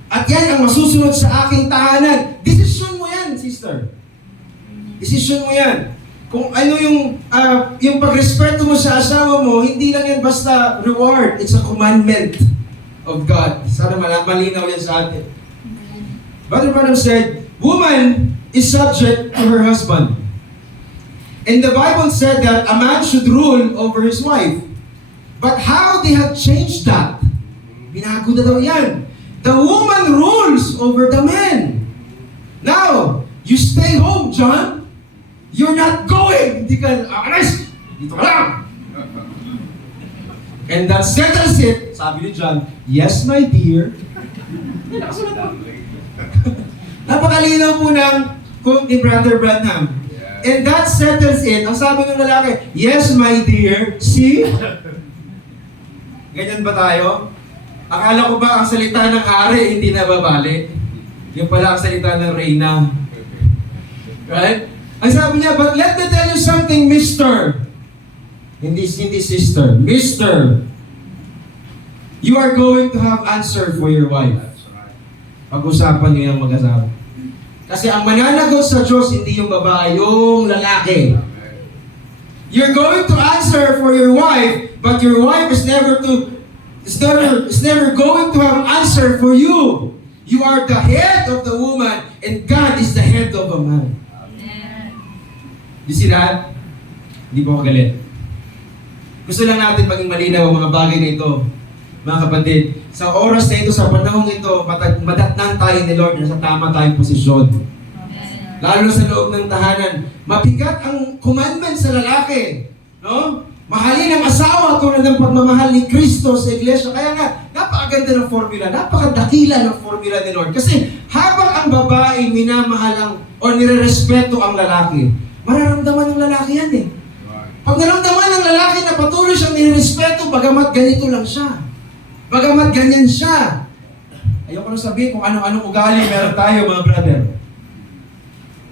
At yan ang masusunod sa aking tahanan. Desisyon mo yan, sister. Desisyon mo yan. kung ano yung pagrespeto mo sa asawa mo, hindi lang yan basta reward. It's a commandment of God. Sana malinaw yan sa atin. Brother Branham said, woman is subject to her husband. And the Bible said that a man should rule over his wife. But how they have changed that? Binago na daw yan. The woman rules over the man. Now, you stay home, John. You're not going. Hindi ka, alas, dito ka lang. And that settles it. Sabi ni John, yes, my dear. Napakalinaw po ng quote ni Brother Branham. And that settles it. Ang sabi ng lalaki, yes, my dear. See? Ganyan ba tayo? Akala ko ba ang salita ng ari hindi nababali? Yung pala ang salita ng reyna. Right? Ang sabi niya, but let me tell you something, mister. Hindi sister. Mister. You are going to have answer for your wife. That's right. Pag-usapan niyo yung mag-asawa. Kasi ang mananagot sa Diyos, hindi yung babae, yung lalaki. Amen. You're going to answer for your wife, but your wife is never going to have an answer for you. You are the head of the woman, and God is the head of a man. You see that? Hindi po ako galit. Gusto lang natin maging malinaw ang mga bagay na ito. Mga kapatid, sa oras na ito, sa panahong ito, madatnan tayo ni Lord na sa tama tayong posisyon. Lalo na sa loob ng tahanan. Mabigat ang commandment sa lalaki. No? Mahalin ang asawa tulad ng pagmamahal ni Kristo sa iglesia. Kaya nga, napakaganda ng formula, napakadakila ng formula ni Lord. Kasi habang ang babae minamahal o nire-respeto ang lalaki, mararamdaman ng lalaki yan eh. Pag naramdaman ng lalaki na patuloy siyang nire-respeto, bagamat ganito lang siya. Bagamat ganyan siya. Ayoko na sabihin kung ano-anong ugali meron tayo mga brother.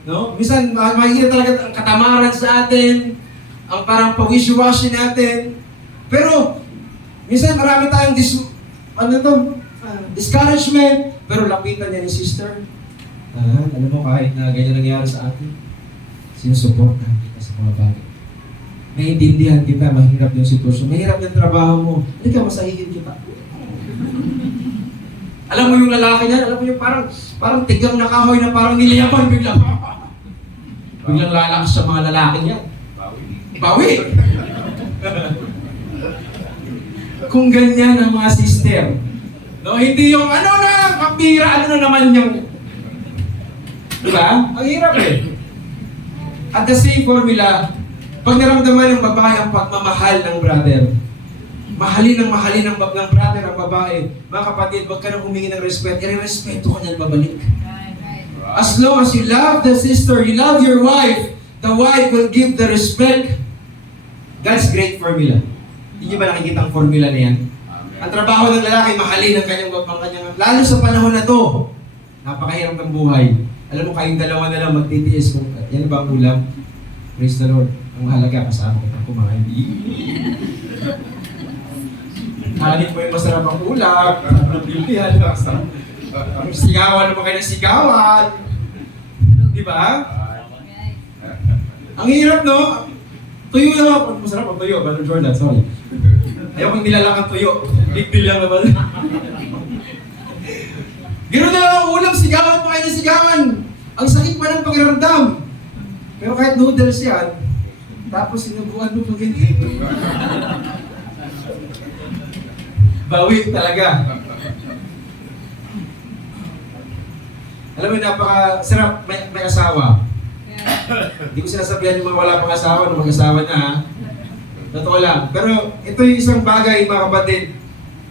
No? Minsan, makikita talaga ang katamaran sa atin, ang parang pawishi-washi natin. Pero, minsan marami tayong discouragement, pero lapitan niya ni sister. Alam mo, kahit na ganyan nangyari sa atin, sinusuportahan kita sa mga bagay. Naiintindihan kita, mahirap yung sitwasyon, mahirap yung trabaho mo, hindi ka masahihin kita. Alam mo yung lalaki niyan, alam mo yung parang tigang na kahoy na parang niliyapan biglang. Biglang lalakas sa mga lalaki niyan. Bawi! Kung ganyan ang mga sister, no, hindi yung ang bira, na naman yung... Diba? Ang hirap eh. At the same formula, pag naramdaman ng babae ang pagmamahal ng brother, mahalin ng brother ang babae, mga kapatid, wag ka nang humingi ng respeto, i-respeto ka niyan babalik. As long as you love the sister, you love your wife, the wife will give the respect. God's great formula. Hindi niyo ba nakikita ang formula na yan? Ang trabaho ng lalaki, mahalin ang kanyang lalo sa panahon na to, napakahirap ng buhay. Alam mo, kayong dalawa na lang magtitiis kung yan ba ang ulam? Praise the Lord. Ang mahalaga, kasama kita kumain. Halin mo yung masarap ang ulam, ang bilihan, ang sigawan naman kayo ng sigawan. Di ba? Ang hirap, no? Tuyo na. Masarap ang tuyo, Brother Jordan, sorry. Ayaw kong nilalang ang tuyo. Big deal lang naman. Ganoon na lang ang ulam, sigawan pa kayo ng sigawan. Ang sakit pa ng pakiramdam. Pero kahit noodles yan, tapos sinubuan mo pag hindi. Bawi talaga. Alam mo, napakasarap may asawa. Hindi ko sinasabihan yung mga wala pang asawa, nung mag-asawa na ha. Totoo lang. Pero ito yung isang bagay, mga kapatid,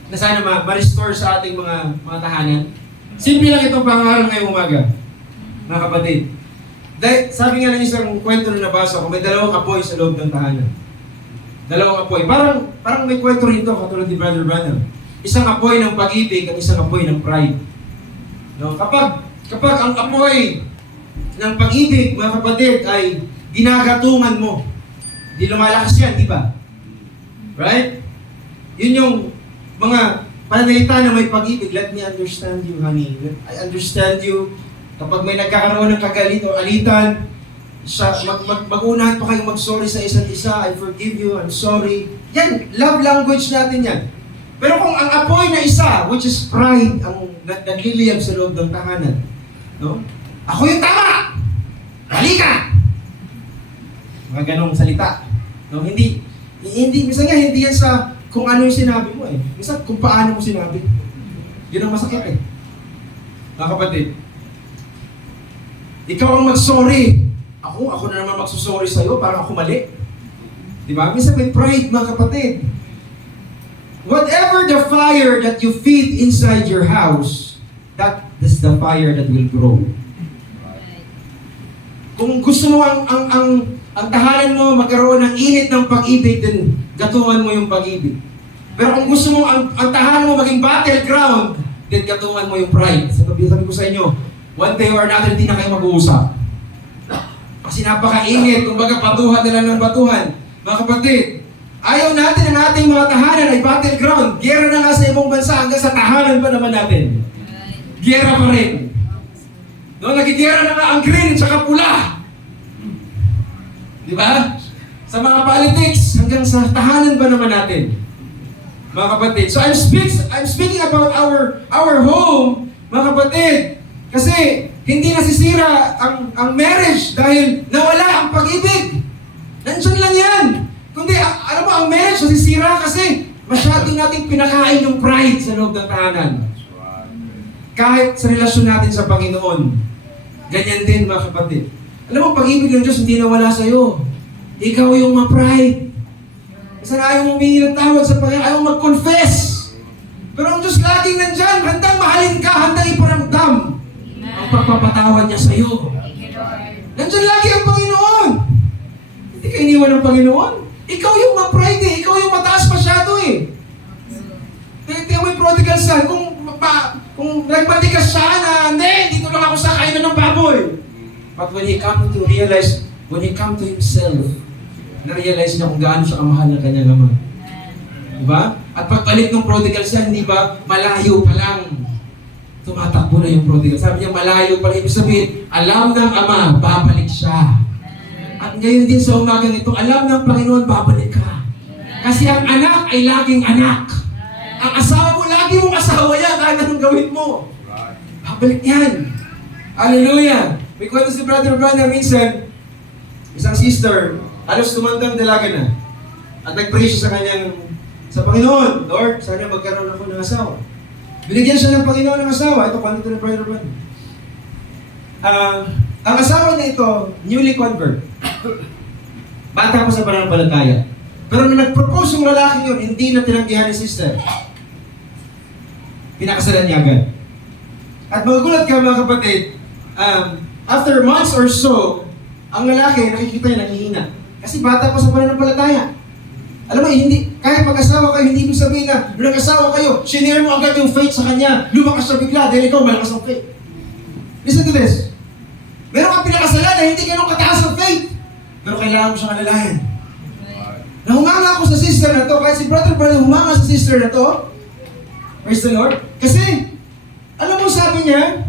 na sana ma-restore sa ating mga tahanan. Simple lang itong pangaral ngayong umaga, mga kapatid. Dahil sabi nga ng isang kwento na nabasa ko, may dalawang apoy sa loob ng tahanan. Dalawang apoy. Parang may kwento rito, katulad ni Brother Branham. Isang apoy ng pag-ibig at isang apoy ng pride. No? Kapag ang apoy ng pag-ibig, mga kapatid, ay ginagatungan mo, di lumalakas yan, di ba? Right? Yun yung mga pananalita na may pag-ibig. Let me understand you, honey. I understand you. Kapag may nagkakaroon ng kagalit o alitan, mag-unahan pa kayong mag-sorry sa isa't isa. I forgive you, I'm sorry. Yan, love language natin yan. Pero kung ang apoy na isa, which is pride, ang nagliliyab sa loob ng tahanan, no? Ako yung tama! Halika! Mga ganong salita. No, hindi, minsan nga hindi yan sa kung ano yung sinabi mo eh. Minsan kung paano mo sinabi. Yun ang masakit eh. Mga kapatid, ikaw ang mag-sorry. Ako na naman magsusorry sa'yo, parang ako mali. Diba? Minsan may pride, mga kapatid. Whatever the fire that you feed inside your house, that is the fire that will grow. Kung gusto mo ang tahanan mo magkaroon ng init ng pag-ibig, then gatungan mo yung pag-ibig. Pero kung gusto mo ang tahanan mo maging battleground, then gatungan mo yung pride. Sabi ko sa inyo, one day or another, hindi na kayo mag-uusap. Kasi napakainit, kumbaga batuhan na lang ng batuhan. Mga kapatid, ayaw natin ang ating mga tahanan ay battleground. Giyera na nga sa ibang bansa, hanggang sa tahanan pa naman natin. Giyera pa rin. No, nagigiyera na nga ang green at saka pula. Di ba? Sa mga politics, hanggang sa tahanan ba naman natin? Mga kapatid. So I'm speaking about our home, mga kapatid. Kasi hindi nasisira ang marriage dahil nawala ang pag-ibig. Nandiyan lang yan. Kundi, alam mo, ang marriage nasisira kasi masyado nating pinakain yung pride sa loob ng tahanan. Kahit sa relasyon natin sa Panginoon, ganyan din, mga kapatid. Alam mo, pag-ibig ng Diyos hindi nawala sa'yo. Ikaw yung ma-pride. Kasi ayaw mong humingi ng tawad sa Panginoon, ayaw mong mag-confess. Pero ang Diyos laging nandyan, handang mahalin ka, handang iparamdam ang pagpapatawad niya sa'yo. Nandyan lagi ang Panginoon. Hindi ka iniwan ng Panginoon. Ikaw yung ma-pride eh. Ikaw yung mataas masyado eh. Tingnan mo yung prodigal son. Kung nagmatigas siya na, hindi, dito lang ako sa kainan ng baboy. But when he come to realize, when he come to himself, na-realize niya kung gaano siya kamahal ng kanyang ama. Diba? At pagbalik ng prodigal son, hindi ba, malayo pa lang. Tumatakbo na yung prodigal. Sabi niya, malayo pa lang. Ibig sabihin, alam ng ama, babalik siya. At ngayon din sa umagang ito, alam ng Panginoon, babalik ka. Kasi ang anak ay laging anak. Ang asawa mo, lagi mong asawa yan, kahit anong gawin mo. Babalik yan. Hallelujah. May kwento si Brother Branda minsan, isang sister, halos tumandang dalaga na. At nag-pray siya sa Panginoon, Lord, sana magkaroon ako ng asawa. Binigyan siya ng Panginoon ng asawa. Ito, kwento ni Brother Branda. Ang asawa niya ito, newly convert. Bata pa sa pananampalataya. Pero nung nag-propose yung lalaki yun, hindi na tinanggihan ni sister. Pinakasalan niya agad. At magugulat ka, mga kapatid, after months or so, ang lalaki, nakikita niya nanghihina. Kasi bata pa sa pananampalataya. Alam mo, hindi, kahit mag-asawa kayo, hindi mo sabihin na, nung nag-asawa kayo, sinare mo agad yung faith sa kanya, lumakas siya bigla, dahil ikaw malakas ang faith. Listen to this. Meron kang pinakasalan na hindi ganun kataas ang faith. Pero kailangan mo siyang alalayan. Nahumanga ako sa sister na to, kahit si Brother Brother humanga sa sister na to. Praise the Lord. Kasi, alam mo sabi niya,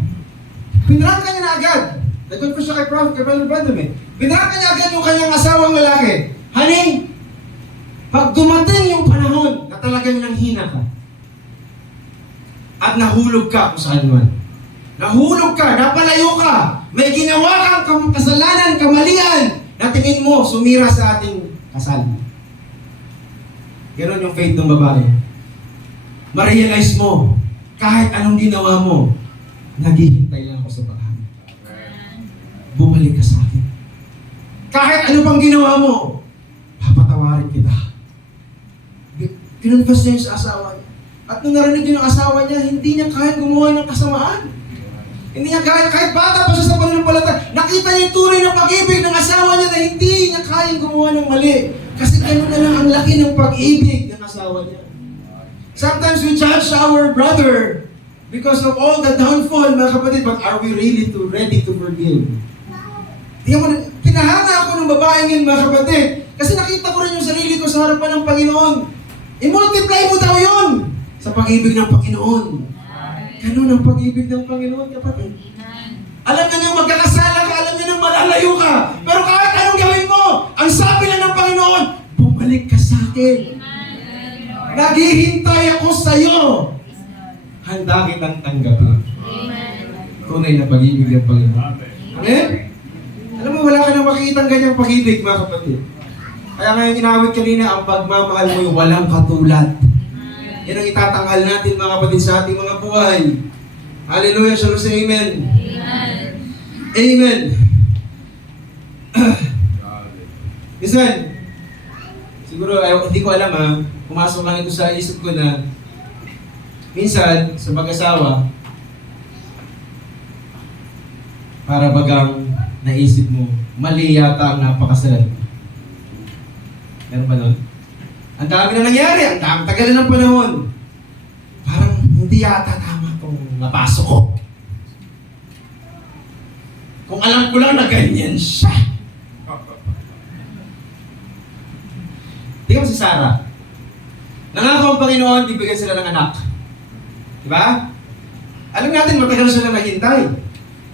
pinarangka niya na agad. Nag-confess siya kay Brother Brother eh. Pinarangka niya agad yung kanyang asawang lalaki. Honey, pag dumating yung panahon na talagang nanghina ka, at nahulog ka kung saan man, nahulog ka, napalayo ka, may ginawa kang kasalanan, kamalian, na tingin mo, sumira sa ating kasal. Ganon yung faith ng babae. Ma-realize mo, kahit anong ginawa mo, naghihintay lang ako sa pag-ibig. Bumalik ka sa akin. Kahit ano pang ginawa mo, papatawarin kita. Kinonfess niya sa asawa niya. At nung narinig niya ng asawa niya, hindi niya kaya gumawa ng kasamaan. Hindi niya kahit bata pa siya sa pananampalataya, nakita niya yung tunay ng pag-ibig ng asawa niya na hindi niya kaya gumawa ng mali. Kasi gano'n na lang ang laki ng pag-ibig ng asawa niya. Sometimes we judge our brother because of all the downfall, mga kapatid, but are we really ready to forgive? Pinahanga ako ng babaeng yun, mga kapatid, kasi nakita ko rin yung sarili ko sa harapan ng Panginoon. I-multiply mo daw yun sa pag-ibig ng Panginoon. Ganun ang pag-ibig ng Panginoon, kapatid. Alam niyo magkakasala ka, alam niyo malalayo ka, pero akin. Naghihintay ako sa'yo. Handa kitang tanggapin. Tunay na pag-ibig ng Panginoon. Amen? Alam mo, wala ka nang makikitang ganyang pag-ibig, mga kapatid. Kaya ngayon inawit kanina, ang pagmamahal mo yung walang katulad. Yan ang itatanghal natin, mga kapatid, sa ating mga buhay. Hallelujah, shalom sa amen. Amen. Listen, siguro, hindi ko alam pumasok lang ito sa isip ko na minsan, sa mag-asawa, para bagang naisip mo, mali yata ang napakasalan mo. Meron ba nun? Ang dami na nangyari, ang dami tagal na ng panahon. Parang hindi yata tama itong napasok ko. Kung alam ko lang na ganyan siya. Tingnan mo si Sarah. Nangako ang Panginoon, bibigyan sila ng anak. Diba? Alam natin, matagal sila naghintay.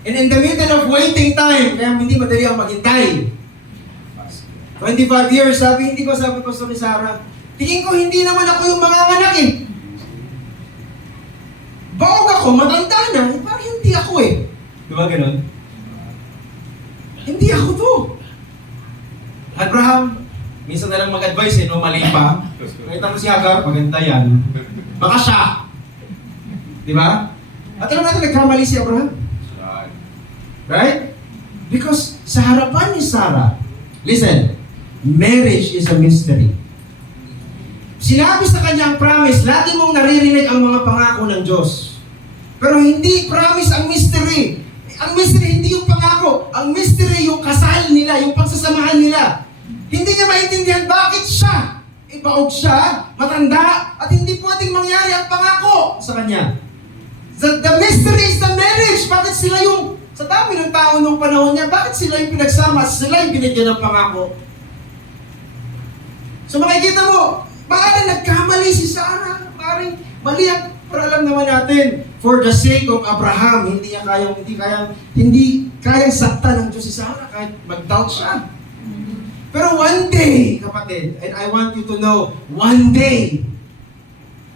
And in the middle of waiting time, kaya hindi madali ang maghintay. 25 years, sabi ko ni Sarah, tingin ko hindi naman ako yung mga anak eh. Bawag ako, matanda na, parang hindi ako eh. Diba ganun? Hindi ako to. Abraham, minsan na lang mag-advise no, mali pa. Nakita mo si Hagar, maganda yan. Baka siya. Diba? At alam natin, nagkamali si Abraham. Right? Because sa harapan ni Sarah, listen, marriage is a mystery. Sinabi sa kanya ang promise, lagi mong naririnig ang mga pangako ng Diyos. Pero hindi promise ang mystery. Ang mystery hindi yung pangako. Ang mystery yung kasal nila, yung pagsasamahan nila. Hindi niya maintindihan bakit siya. Ibaog siya, matanda, at hindi pwedeng mangyari ang pangako sa kanya. The mystery is the marriage. Bakit sila yung sa dami ng tao nung panahon niya, bakit sila yung pinagsama? Sila yung binigyan ng pangako. So makikita mo, baka nagkamali si Sarah. Parang mali ang, pero alam naman natin, for the sake of Abraham, hindi kayang sakta ng Diyos si Sarah kahit mag-doubt siya. Pero one day, kapatid, and I want you to know, one day,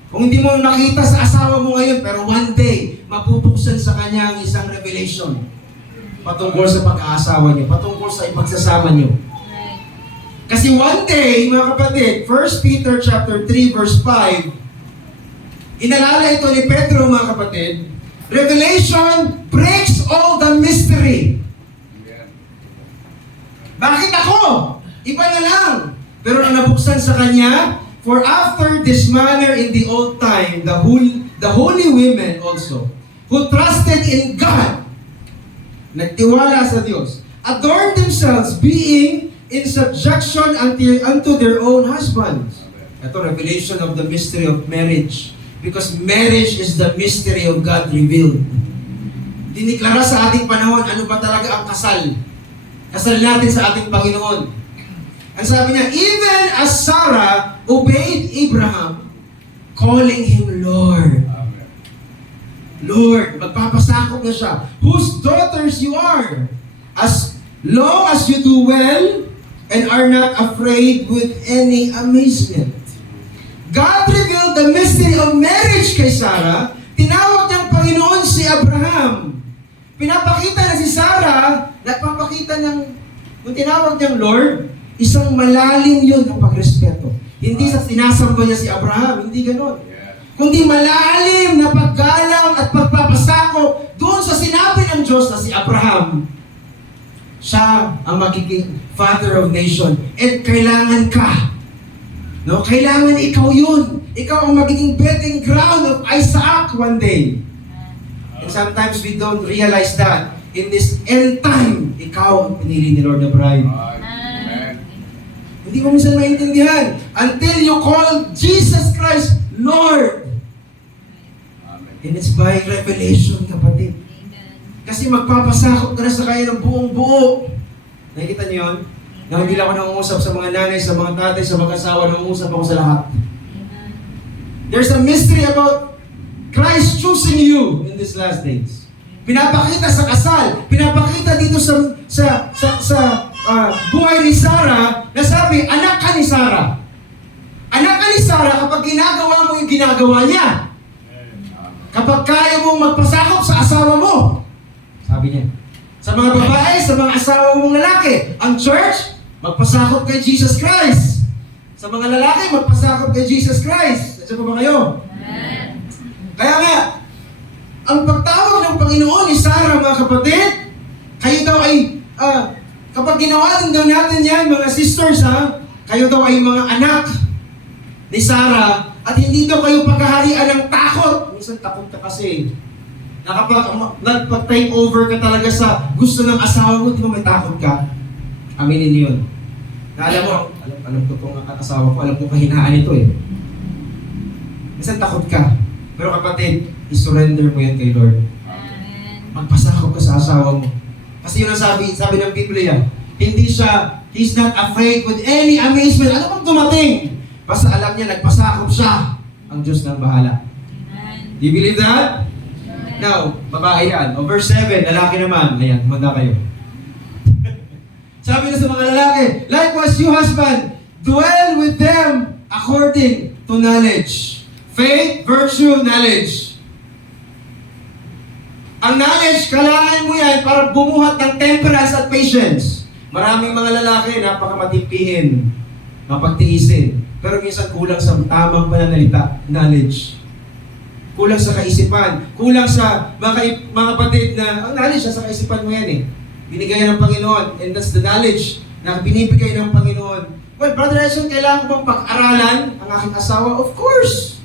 kung hindi mo nakita sa asawa mo ngayon, pero one day, mabubuksan sa kanya ang isang revelation patungkol sa pag-aasawa niyo, patungkol sa ipagsasama niyo. Kasi one day, mga kapatid, 1 Peter chapter 3 verse 5, inalala ito ni Pedro, mga kapatid, revelation breaks all the mystery. Bakit ako? Iba na lang. Pero nang nabuksan sa kanya, for after this manner in the old time, the holy women also, who trusted in God, nagtiwala sa Diyos, adorned themselves, being in subjection unto their own husbands. Ito, revelation of the mystery of marriage. Because marriage is the mystery of God revealed. Diniklara sa ating panahon, ano ba talaga ang kasal? Kasal natin sa ating Panginoon. Ang sabi niya, even as Sarah obeyed Abraham, calling him Lord. Lord, magpapasakop na siya. Whose daughters you are, as long as you do well and are not afraid with any amazement. God revealed the mystery of marriage kay Sarah. Tinawag niyang Panginoon si Abraham. Pinapakita na si Sarah, nagpapakita ng, kung tinawag niyang Lord, isang malalim yun ng pagrespeto. Hindi sa sinasamba niya si Abraham, hindi ganon. Kundi malalim na paggalang at pagpapasako doon sa sinabi ng Diyos na si Abraham. Siya ang magiging father of nation. And kailangan ka. No? Kailangan ikaw yun. Ikaw ang magiging bedding ground of Isaac one day. And sometimes we don't realize that in this end time, ikaw ang pinili ni Lord na bride. Hindi mo minsan maintindihan until you call Jesus Christ Lord. And it's by revelation, kapatid. Kasi magpapasakop ka na sa kanya ng buong buo. Nakikita niyo yun? Na hindi lang ako nangungusap sa mga nanay, sa mga tatay, sa mga asawa, nangungusap ako sa lahat. There's a mystery about Christ choosing you in these last days. Pinapakita sa kasal, pinapakita dito sa buhay ni Sarah, na sabi, anak ka ni Sarah. ginagawa mo yung ginagawa niya. Kapag kaya mong magpasakop sa asawa mo, sabi niya, sa mga babae, sa mga asawa mong lalaki, ang church, magpasakop kay Jesus Christ. Sa mga lalaki, magpasakop kay Jesus Christ. Nandiyan pa ba kayo? Kaya nga, ang pagtawag ng Panginoon ni Sarah, mga kapatid, kayo daw ay, kapag ginawa din daw natin yan, mga sisters ha, kayo daw ay mga anak ni Sarah, at hindi daw kayo paghaharian ng takot. Minsan takot ka kasi, na kapag nagpag-take over ka talaga sa gusto ng asawa mo, di ba may takot ka? Aminin niyo yun. Na alam mo, alam ko itong asawa ko, alam ko kahinaan ito eh. Minsan takot ka. Pero kapatid, i-surrender mo yan kay Lord. Magpasakop ka sa asawa mo. Kasi yun ang sabi ng Biblia, he's not afraid with any amazement. Ano bang dumating? Basta alam niya, nagpasakop siya. Ang Diyos nang bahala. Do you believe that? Now, babae yan. O verse 7, lalaki naman. Ayan, manda kayo. Sabi na sa mga lalaki, likewise you husband, dwell with them according to knowledge. Faith, virtue, knowledge. Ang knowledge, kailangan mo yan para bumuhat ng temperance at patience. Maraming mga lalaki, napakamatimpihin, mapagtiisin. Pero minsan kulang sa tamang pananalita, knowledge. Kulang sa kaisipan. Kulang sa mga kapatid na, ang knowledge, sa kaisipan mo yan eh. Binigay ng Panginoon, and that's the knowledge na binibigay ng Panginoon. Well, Brother Edson, kailangan mo bang pag-aralan ang aking asawa? Of course!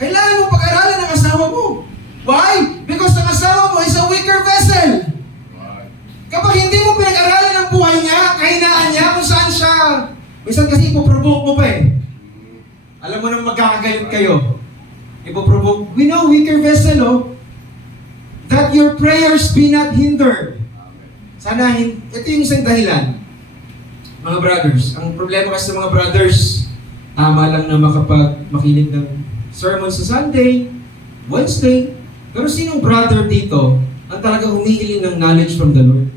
Kailangan mo pag-aralan ang asawa mo. Why? Because ang asawa mo is a weaker vessel. Kapag hindi mo pinag-aralan ang buhay niya, kahinaan niya, kung saan siya, minsan kasi ipoprovoke mo pa eh. Alam mo nang magkakagalit kayo. Ipoprovoke. We know weaker vessel, oh. That your prayers be not hindered. Sana, ito yung isang dahilan. Mga brothers, ang problema kasi sa mga brothers, tama lang na makinig ng sermon sa Sunday, Wednesday, pero sinong brother dito ang talagang humihiling ng knowledge from the Lord?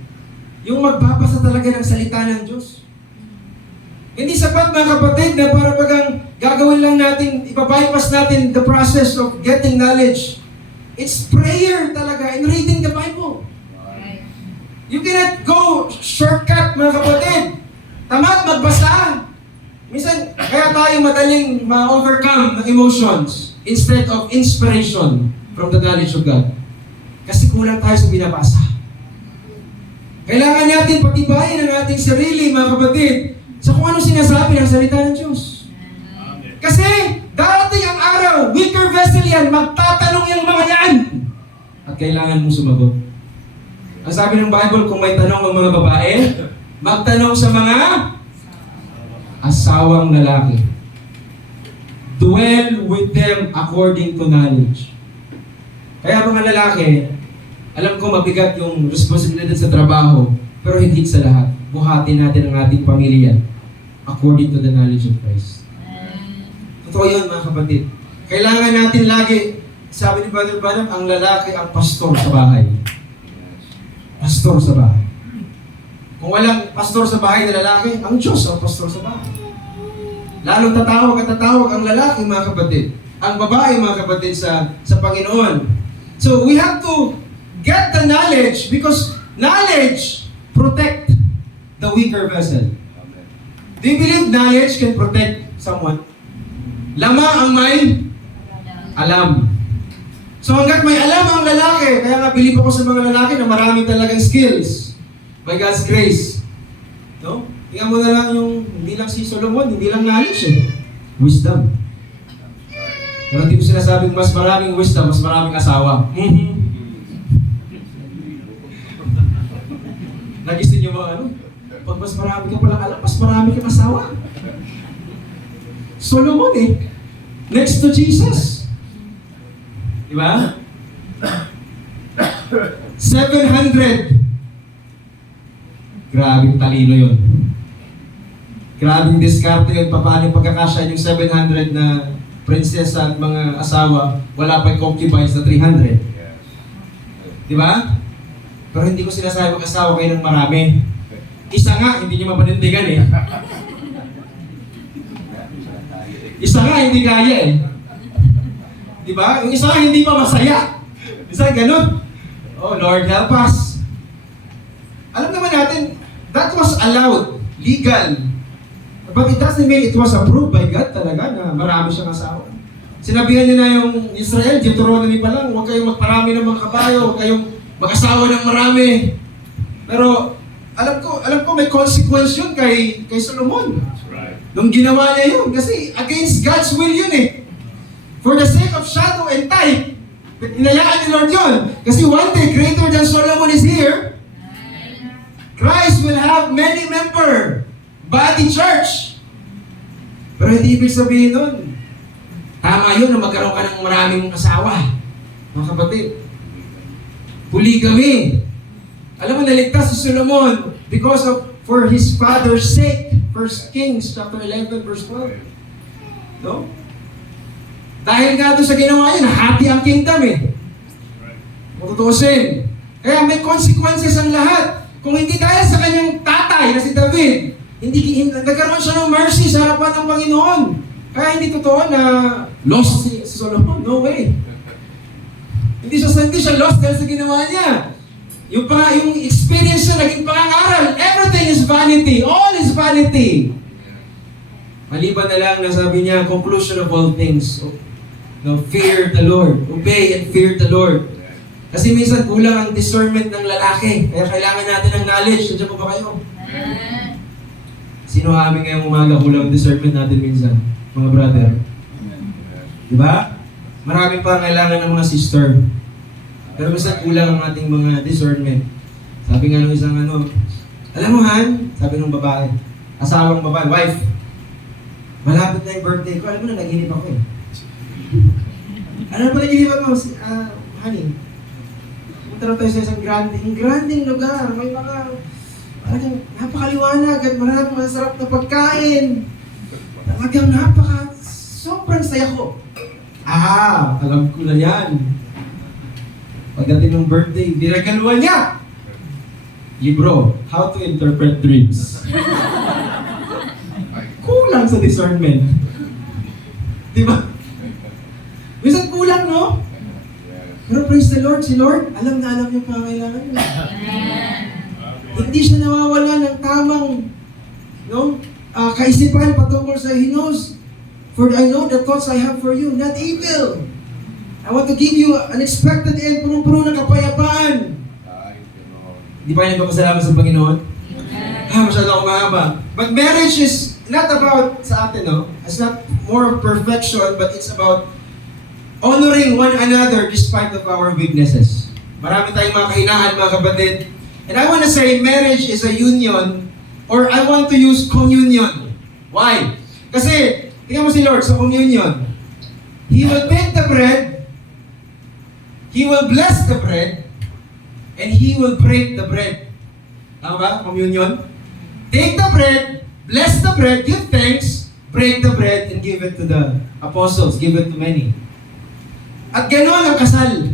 Yung magbabasa talaga ng salita ng Diyos. Hindi sapat mga kapatid na para bagang gagawin lang natin, ipabypass natin the process of getting knowledge. It's prayer talaga and reading the Bible. You cannot go shortcut mga kapatid. Tamad magbasa. Minsan, kaya tayo madaling ma-overcome ng emotions instead of inspiration from the knowledge of God. Kasi kulang tayo sa binabasa. Kailangan natin patibayin ang ating sarili mga kapatid sa kung ano sinasabi ng salita ng Diyos. Kasi darating ang araw, weaker vessel yan, magtatanong yung mga yan. At kailangan mong sumagot. Ang sabi ng Bible, kung may tanong ang mga babae, magtanong sa mga asawang lalaki. Dwell with them according to knowledge. Kaya mga lalaki, alam ko mabigat yung responsibilidad sa trabaho, pero hindi sa lahat. Buhatin natin ang ating pamilya according to the knowledge of Christ. Totoo yun mga kapatid. Kailangan natin lagi, sabi ni Brother Branham, ang lalaki ang pastor sa bahay. Pastor sa bahay. Kung walang pastor sa bahay na lalaki, ang Diyos ang pastor sa bahay. Lalong tatawag at tatawag ang lalaki mga kapatid. Ang babae mga kapatid sa Panginoon. So we have to get the knowledge because knowledge protect the weaker vessel. Do you believe knowledge can protect someone? Lama ang may alam. So hanggat may alam ang lalaki, kaya nga believe ako sa mga lalaki na marami talagang skills by God's grace. No? Tingnan mo na lang yung, hindi lang si Solomon, hindi lang knowledge eh. Wisdom. Pero hindi ko sinasabing mas maraming wisdom, mas maraming asawa. Nagising niyo mga ano? Pag mas marami ka palang alam, mas marami kang asawa. Solomon eh. Next to Jesus. Diba? 700. Grabing talino yun. Grabing diskarte yun. Paano yung pagkakasya yung 700 na prinsesa at mga asawa, wala pa yung concubines na 300. Diba? Pero hindi ko sinasabi mag-asawa kayo ng marami. Isa nga, hindi nyo mapanindigan eh. Isa nga hindi kaya eh. Di ba? Yung isa nga hindi pa masaya. Isa ganun. Oh, Lord, help us. Alam naman natin, that was allowed, legal. But it doesn't mean it was approved by God talaga na marami siyang asawa. Sinabihan niya na yung Israel, Deuteronomy pa lang, huwag kayong magparami ng mga kabayo, huwag kayong mag-asawa ng marami. Pero alam ko may consequence yun kay Solomon. That's right. Nung ginawa niya yun, kasi against God's will yun eh. For the sake of shadow and type, inayaan ni Lord yun. Kasi one day, greater than Solomon is here, Christ will have many member, body church. Pero hindi ibig sabihin nun, tama yun na magkaroon ka ng maraming asawa. Mga kapatid, polygamy. Alam mo, naligtas si Solomon because of, for his father's sake. 1 Kings chapter 11 verse 12. No? Dahil nga doon sa ginawa niya, happy ang kingdom eh. Matutusin. Kaya may consequences ang lahat. Kung hindi dahil sa kanyang tatay na si David, hindi nagkaroon siya ng mercy sa harapan ng Panginoon. Kaya hindi totoo na lost si Solomon. No way. Hindi siya lost dahil sa ginawa niya. Yung experience niya, naging pangangaral. Everything is vanity. All is vanity. Maliban na lang na sabi niya, conclusion of all things. No, fear the Lord. Obey and fear the Lord. Kasi minsan kulang ang discernment ng lalaki. Kaya kailangan natin ng knowledge. Nandiyan po ba kayo? Sino amin ngayong umaga kulang ang discernment natin minsan? Mga brother. Diba? Marami pa kailangan ng mga sister. Pero minsan kulang ang ating mga discernment. Sabi nga nung isang alam mo Han, sabi nung babae, asawang babae, wife, malapit na yung birthday ko, alam mo na, naginip ako eh. Ano pa naginipan mo? Honey, punta na tayo sa isang granding lugar. May mga, talagang napakaliwanag at maraming masarap na pagkain. Talagang sobrang saya ko. Alam ko na yan. Pagdating ng birthday, dinagaluan niya. Libro, How to Interpret Dreams. Kulang sa discernment. Di ba? Minsan kulang, no? Pero praise the Lord, si Lord, alam na alam niyo pangailangan niya. Hindi siya nawawala ng tamang kaisipan patungkol sa He knows. For I know the thoughts I have for you, not evil. I want to give you an expected end, punong-puno ng kapayapaan. Di ba yung nagpapasalamat sa Panginoon? Masyado ako mahaba. But marriage is not about sa atin, no? It's not more of perfection, but it's about honoring one another despite of our weaknesses. Marami tayong mga kahinaan, mga kapatid. And I want to say marriage is a union, or I want to use communion. Why? Kasi, tingnan mo si Lord sa communion. He will bake the bread, He will bless the bread, and He will break the bread. Tama ba? Communion? Take the bread, bless the bread, give thanks, break the bread, and give it to the apostles, give it to many. At ganoon ang kasal.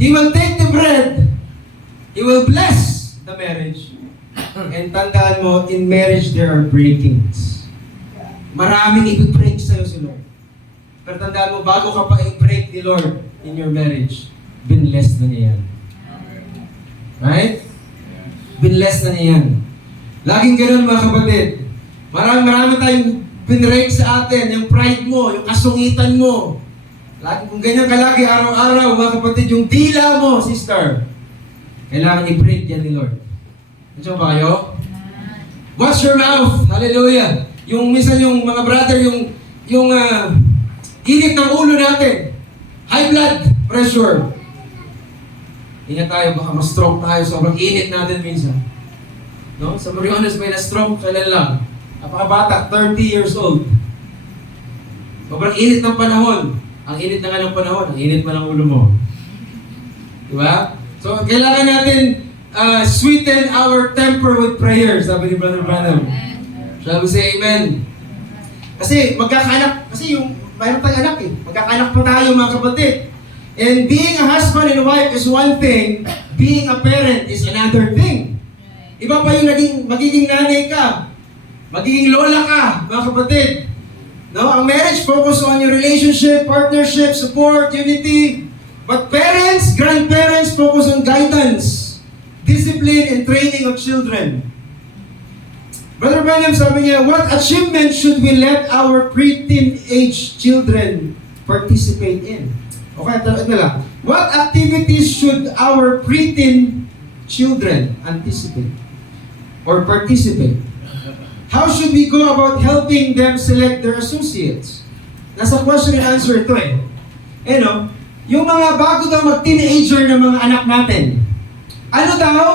He will take the bread, He will bless the marriage, and tandaan mo, in marriage there are breakings. Maraming i-break sa'yo si Lord. Pero tandaan mo, bago ka pa i-break ni Lord in your marriage, binless na niya yan. Right? Binless na niya yan. Laging ganun mga kapatid. Marami tayong binrake sa atin, yung pride mo, yung kasungitan mo. Lagi, kung ganyan ka lagi, araw-araw, mga kapatid, yung dila mo, sister, kailangan i-break yan ni Lord. Nandiyan ba kayo? Watch your mouth. Hallelujah. Yung minsan yung mga brother, yung init ng ulo natin. High blood pressure. Ingat tayo, baka ma-stroke tayo. Sobrang init natin minsan. No? Sa Mariones may na-stroke, kailan lang. Napakabata, 30 years old. Sobrang init ng panahon. Ang init na nga ng panahon, ang init pa ng ulo mo. Diba? So, kailangan natin sweeten our temper with prayer, sabi ni Brother Branham. Shall we say amen? Kasi magkakaanak, mayroon tayong anak eh. Magkakaanak pa tayo mga kapatid. And being a husband and wife is one thing, being a parent is another thing. Iba pa yung magiging nanay ka, magiging lola ka, mga kapatid. No? Ang marriage focus on your relationship, partnership, support, unity. But parents, grandparents focus on guidance, discipline, and training of children. Brother Branham sabi niya, what achievement should we let our pre-teenage children participate in? Okay, ito na lang. What activities should our preteen children anticipate or participate? How should we go about helping them select their associates? Nasa question and answer ito eh. Eh no, yung mga bago daw mag-teenager na mga anak natin, ano daw?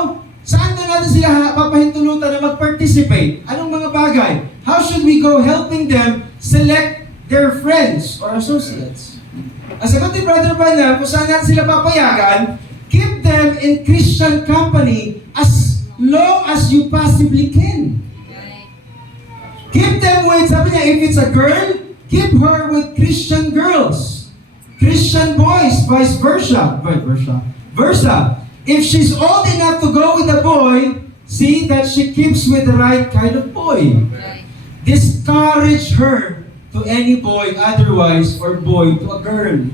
Saan na natin sila papahintulutan na mag-participate? Anong mga bagay? How should we go helping them select their friends or associates? Ang sagot ni Brother Branham, kung saan natin sila papayagan, keep them in Christian company as long as you possibly can. Keep them with, sabi niya, if it's a girl, keep her with Christian girls. Christian boys, vice versa. Versa. If she's old enough to go with a boy, see that she keeps with the right kind of boy. Discourage her to any boy otherwise or boy to a girl.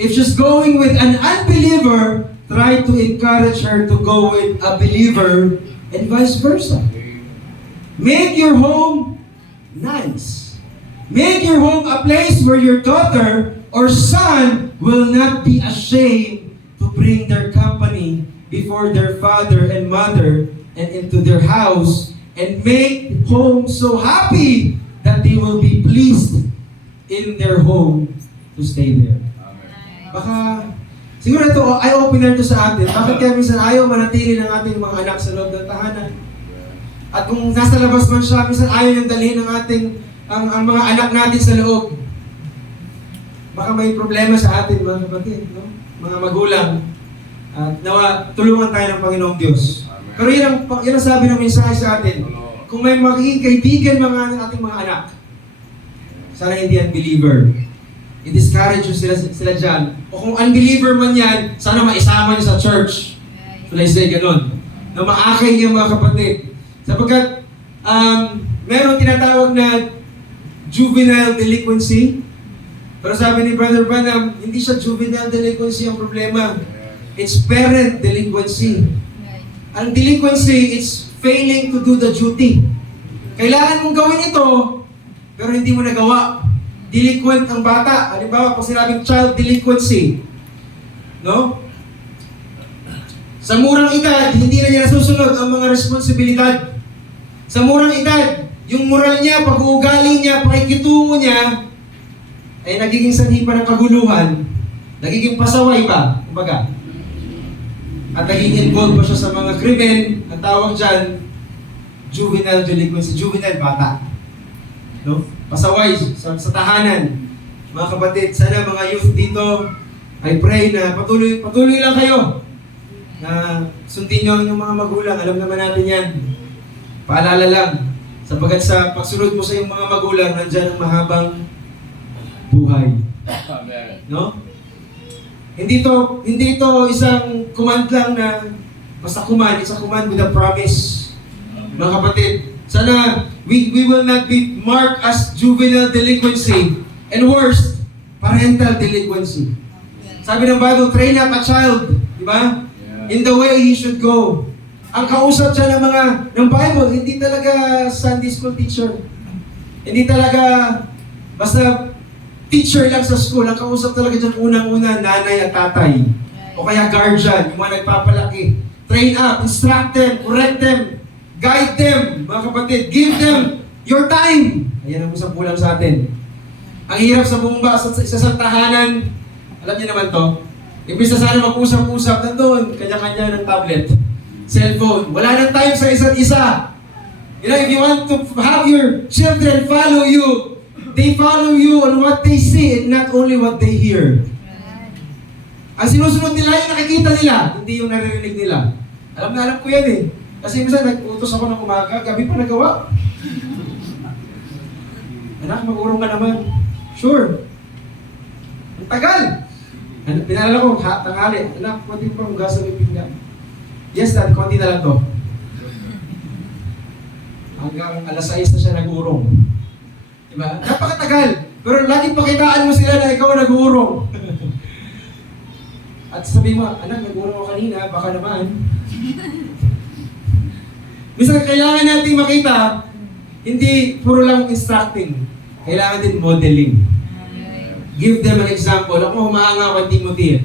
If she's going with an unbeliever, try to encourage her to go with a believer and vice versa. Make your home nice. Make your home a place where your daughter or son will not be ashamed to bring their company before their father and mother and into their house and make home so happy that they will be pleased in their home to stay there. Baka, siguro ito, eye-opener to sa atin. Bakit kaya minsan ayaw manatili ng ating mga anak sa loob ng tahanan? At kung nasa labas man siya, minsan ayaw niyang dalhin ng ating, ang mga anak natin sa loob. Baka may problema sa atin, mga kapatid, no? Mga magulang. At nawa, tulungan tayo ng Panginoong Diyos. Pero yan ang sabi ng mensahe sa atin. Kung may magiging kaibigan mga ating mga anak, sana hindi unbeliever. I-discourage sila dyan. O kung unbeliever man yan, sana maisama niyo sa church. So let's say ganun. Na maakay niya mga kapatid. Sapagkat meron tinatawag na juvenile delinquency. Pero sabi ni Brother Branham, hindi siya juvenile delinquency ang problema. It's parent delinquency. Ang delinquency is failing to do the duty. Kailangan mong gawin ito, pero hindi mo nagawa. Delinquent ang bata. Halimbawa, pag sinabing child delinquency, no? Sa murang edad, hindi na niya nasusunod ang mga responsibilidad. Sa murang edad, yung moral niya, pag-uugali niya, pakikitungo niya, ay nagiging sanhi pa ng kaguluhan, nagiging pasaway pa, kumbaga. At naging involved pa siya sa mga krimen, ang tawag dyan, juvenile delinquency, juvenile bata. No? Pasaway sa tahanan. Mga kapatid, sana mga youth dito, I pray na patuloy lang kayo na sundin nyo ang inyong mga magulang. Alam naman natin yan. Paalala lang, sapagkat sa pagsunod mo sa iyong mga magulang, nandyan ang mahabang buhay. Amen. No? Hindi ito isang command lang na basta command, it's a command with a promise. Mga kapatid, sana we will not be marked as juvenile delinquency and worse, parental delinquency. Sabi ng Bible, train up a child, di ba? In the way he should go. Ang kausap siya ng Bible, hindi talaga Sunday school teacher. Hindi talaga basta teacher lang sa school. Ang kausap talaga dyan unang-una, nanay at tatay. O kaya guardian, yung mga nagpapalaki. Train up, instruct them, correct them, guide them, mga kapatid. Give them your time. Ayan ang usap kulang sa atin. Ang hirap sa bumba, sa tahanan, alam niyo naman to, imbis na sana mag-usap-usap, nandun, kanya-kanya ng tablet, cellphone. Wala nang time sa isa't isa. You know, if you want to have your children follow you, they follow you on what they see and not only what they hear. Ang sinusunod nila yung nakikita nila, hindi yung naririnig nila. Alam ko yan eh. Kasi minsan nag-utos ako ng umaga, gabi pa nagawa. Anak, mag-urong ka naman. Sure. Ang tagal. Pinalala ko, tanghali. Anak, pwede ko pa hugasan yung pinggan. Yes, dad, konti na lang to. Hanggang alas 6 na siya nag-urong. Diba? Napakatagal. Pero lagi pakitaan mo sila na ikaw ang nag-uurong. At sabi mo, anak, nag-uurong ako kanina, baka naman. Minsan kailangan natin makita, hindi puro lang instructing. Kailangan din modeling. Give them an example. Ako humahanga kay Timothy.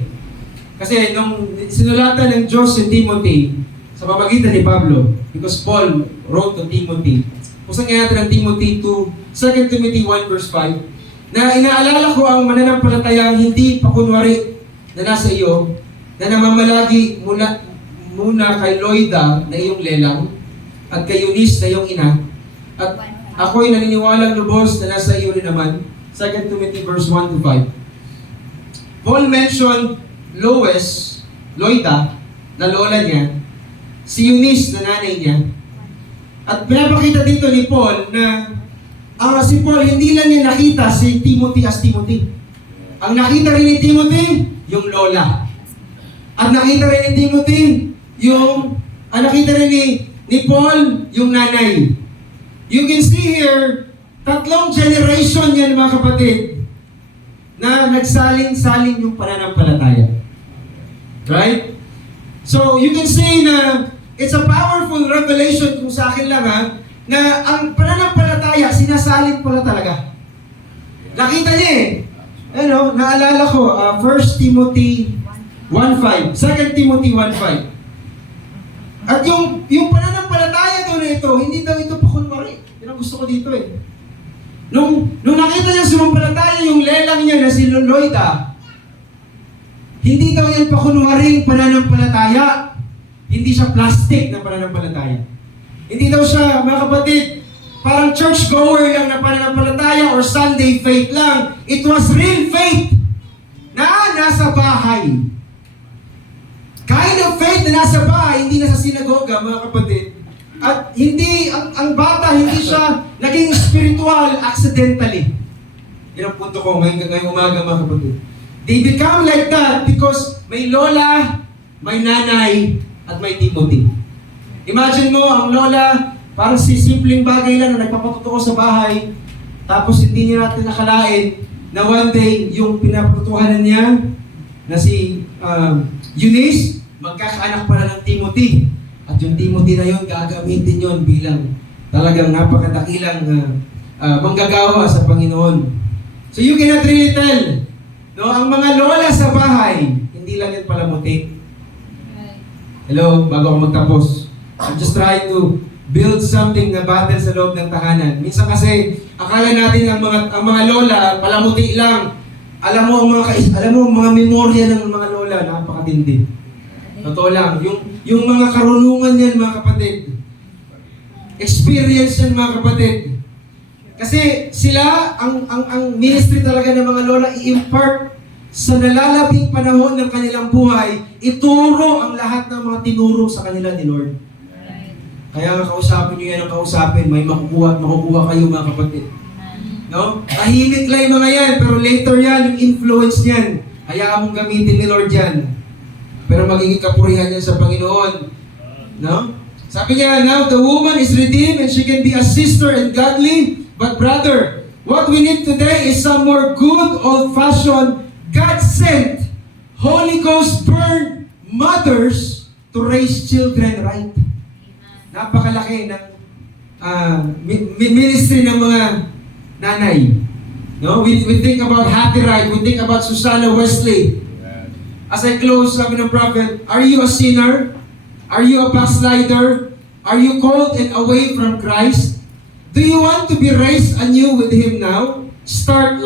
Kasi nung sinulatan ng Diyos si Timothy, sa pamagitan ni Pablo, because Paul wrote to Timothy. Kung nga natin ang Timothy 2, 2 Timothy 1 verse 5, na inaalala ko ang mananampalatayang hindi pakunwari na nasa iyo, na namamalagi muna kay Loida na iyong lelang, at kay Eunice na iyong ina, at ako'y naniniwalang lubos na nasa iyo rin naman. 2 Timothy verse 1 to 5. Paul mentioned Loida, na lola niya, si Eunice na nanay niya, at pinapakita dito ni Paul na si Paul hindi lang niya nakita si Timothy as Timothy. Ang nakita rin ni Timothy, yung lola. At nakita rin ni Timothy, nakita rin ni Paul, yung nanay. You can see here, 3 generation yan mga kapatid, na nagsaling-saling yung pananampalataya. Right? So, you can see na it's a powerful revelation kung sa akin lang na ang pananampalataya, sinasalin pala talaga. Nakita niya naalala ko, 1 Timothy 1.5, 2 Timothy 1.5. At yung pananampalataya doon na ito, hindi daw ito pakunwari. Yan ang gusto ko dito Nung nakita niya sumampalataya yung lelang niya na si Loida, hindi daw yan pakunwaring pananampalataya. Hindi siya plastic na pananampalataya. Hindi daw siya, mga kapatid, parang church-goer lang na pananampalataya or Sunday faith lang. It was real faith na nasa bahay. Kind of faith na nasa bahay, hindi nasa sinagoga, mga kapatid. At hindi, ang bata, hindi siya naging spiritual accidentally. Yan ang punto ko ngayong umaga, mga kapatid. They become like that because may lola, may nanay, at may Timothy. Imagine mo, ang lola, parang si simpleng bagay lang na nagpapatuto sa bahay, tapos hindi niya natin nakalain na one day, yung pinapatutuhanan niya, na si Eunice, magkakaanak pala ng Timothy. At yung Timothy na yun, gagamitin yun bilang talagang napakadakilang manggagawa sa Panginoon. So you cannot really tell. No, ang mga lola sa bahay, hindi lang yan palamuti. Hello, bago ako magtapos. I'm just trying to build something na battle sa loob ng tahanan. Minsan kasi, akala natin ang mga lola, palamuti lang. Alam mo ang mga memorya ng mga lola, napakatindi. Totoo lang, yung mga karunungan yan, mga kapatid. Experience yan, mga kapatid. Kasi sila, ang ministry talaga ng mga lola, i-impart sa nalalabing panahon ng kanilang buhay, ituro ang lahat ng mga tinuro sa kanila ni Lord. Kaya nga kausapin nyo yan ang kausapin, may makukuha at makukuha kayo, mga kapatid. No? Tahimik lang yung mga yan, pero later yan, yung influence niyan, hayaan mong gamitin ni Lord yan. Pero magiging kapurihan yan sa Panginoon. No? Sabi niya, now the woman is redeemed and she can be a sister and godly. But brother, what we need today is some more good, old-fashioned, God-sent, Holy Ghost-burned mothers to raise children right. Napakalaki ng ministry ng mga nanay. No? We think about Hattie Wright, we think about Susanna Wesley. As I close, sabi ng prophet, are you a sinner? Are you a backslider? Are you cold and away from Christ? Do you want to be raised anew with Him now? Start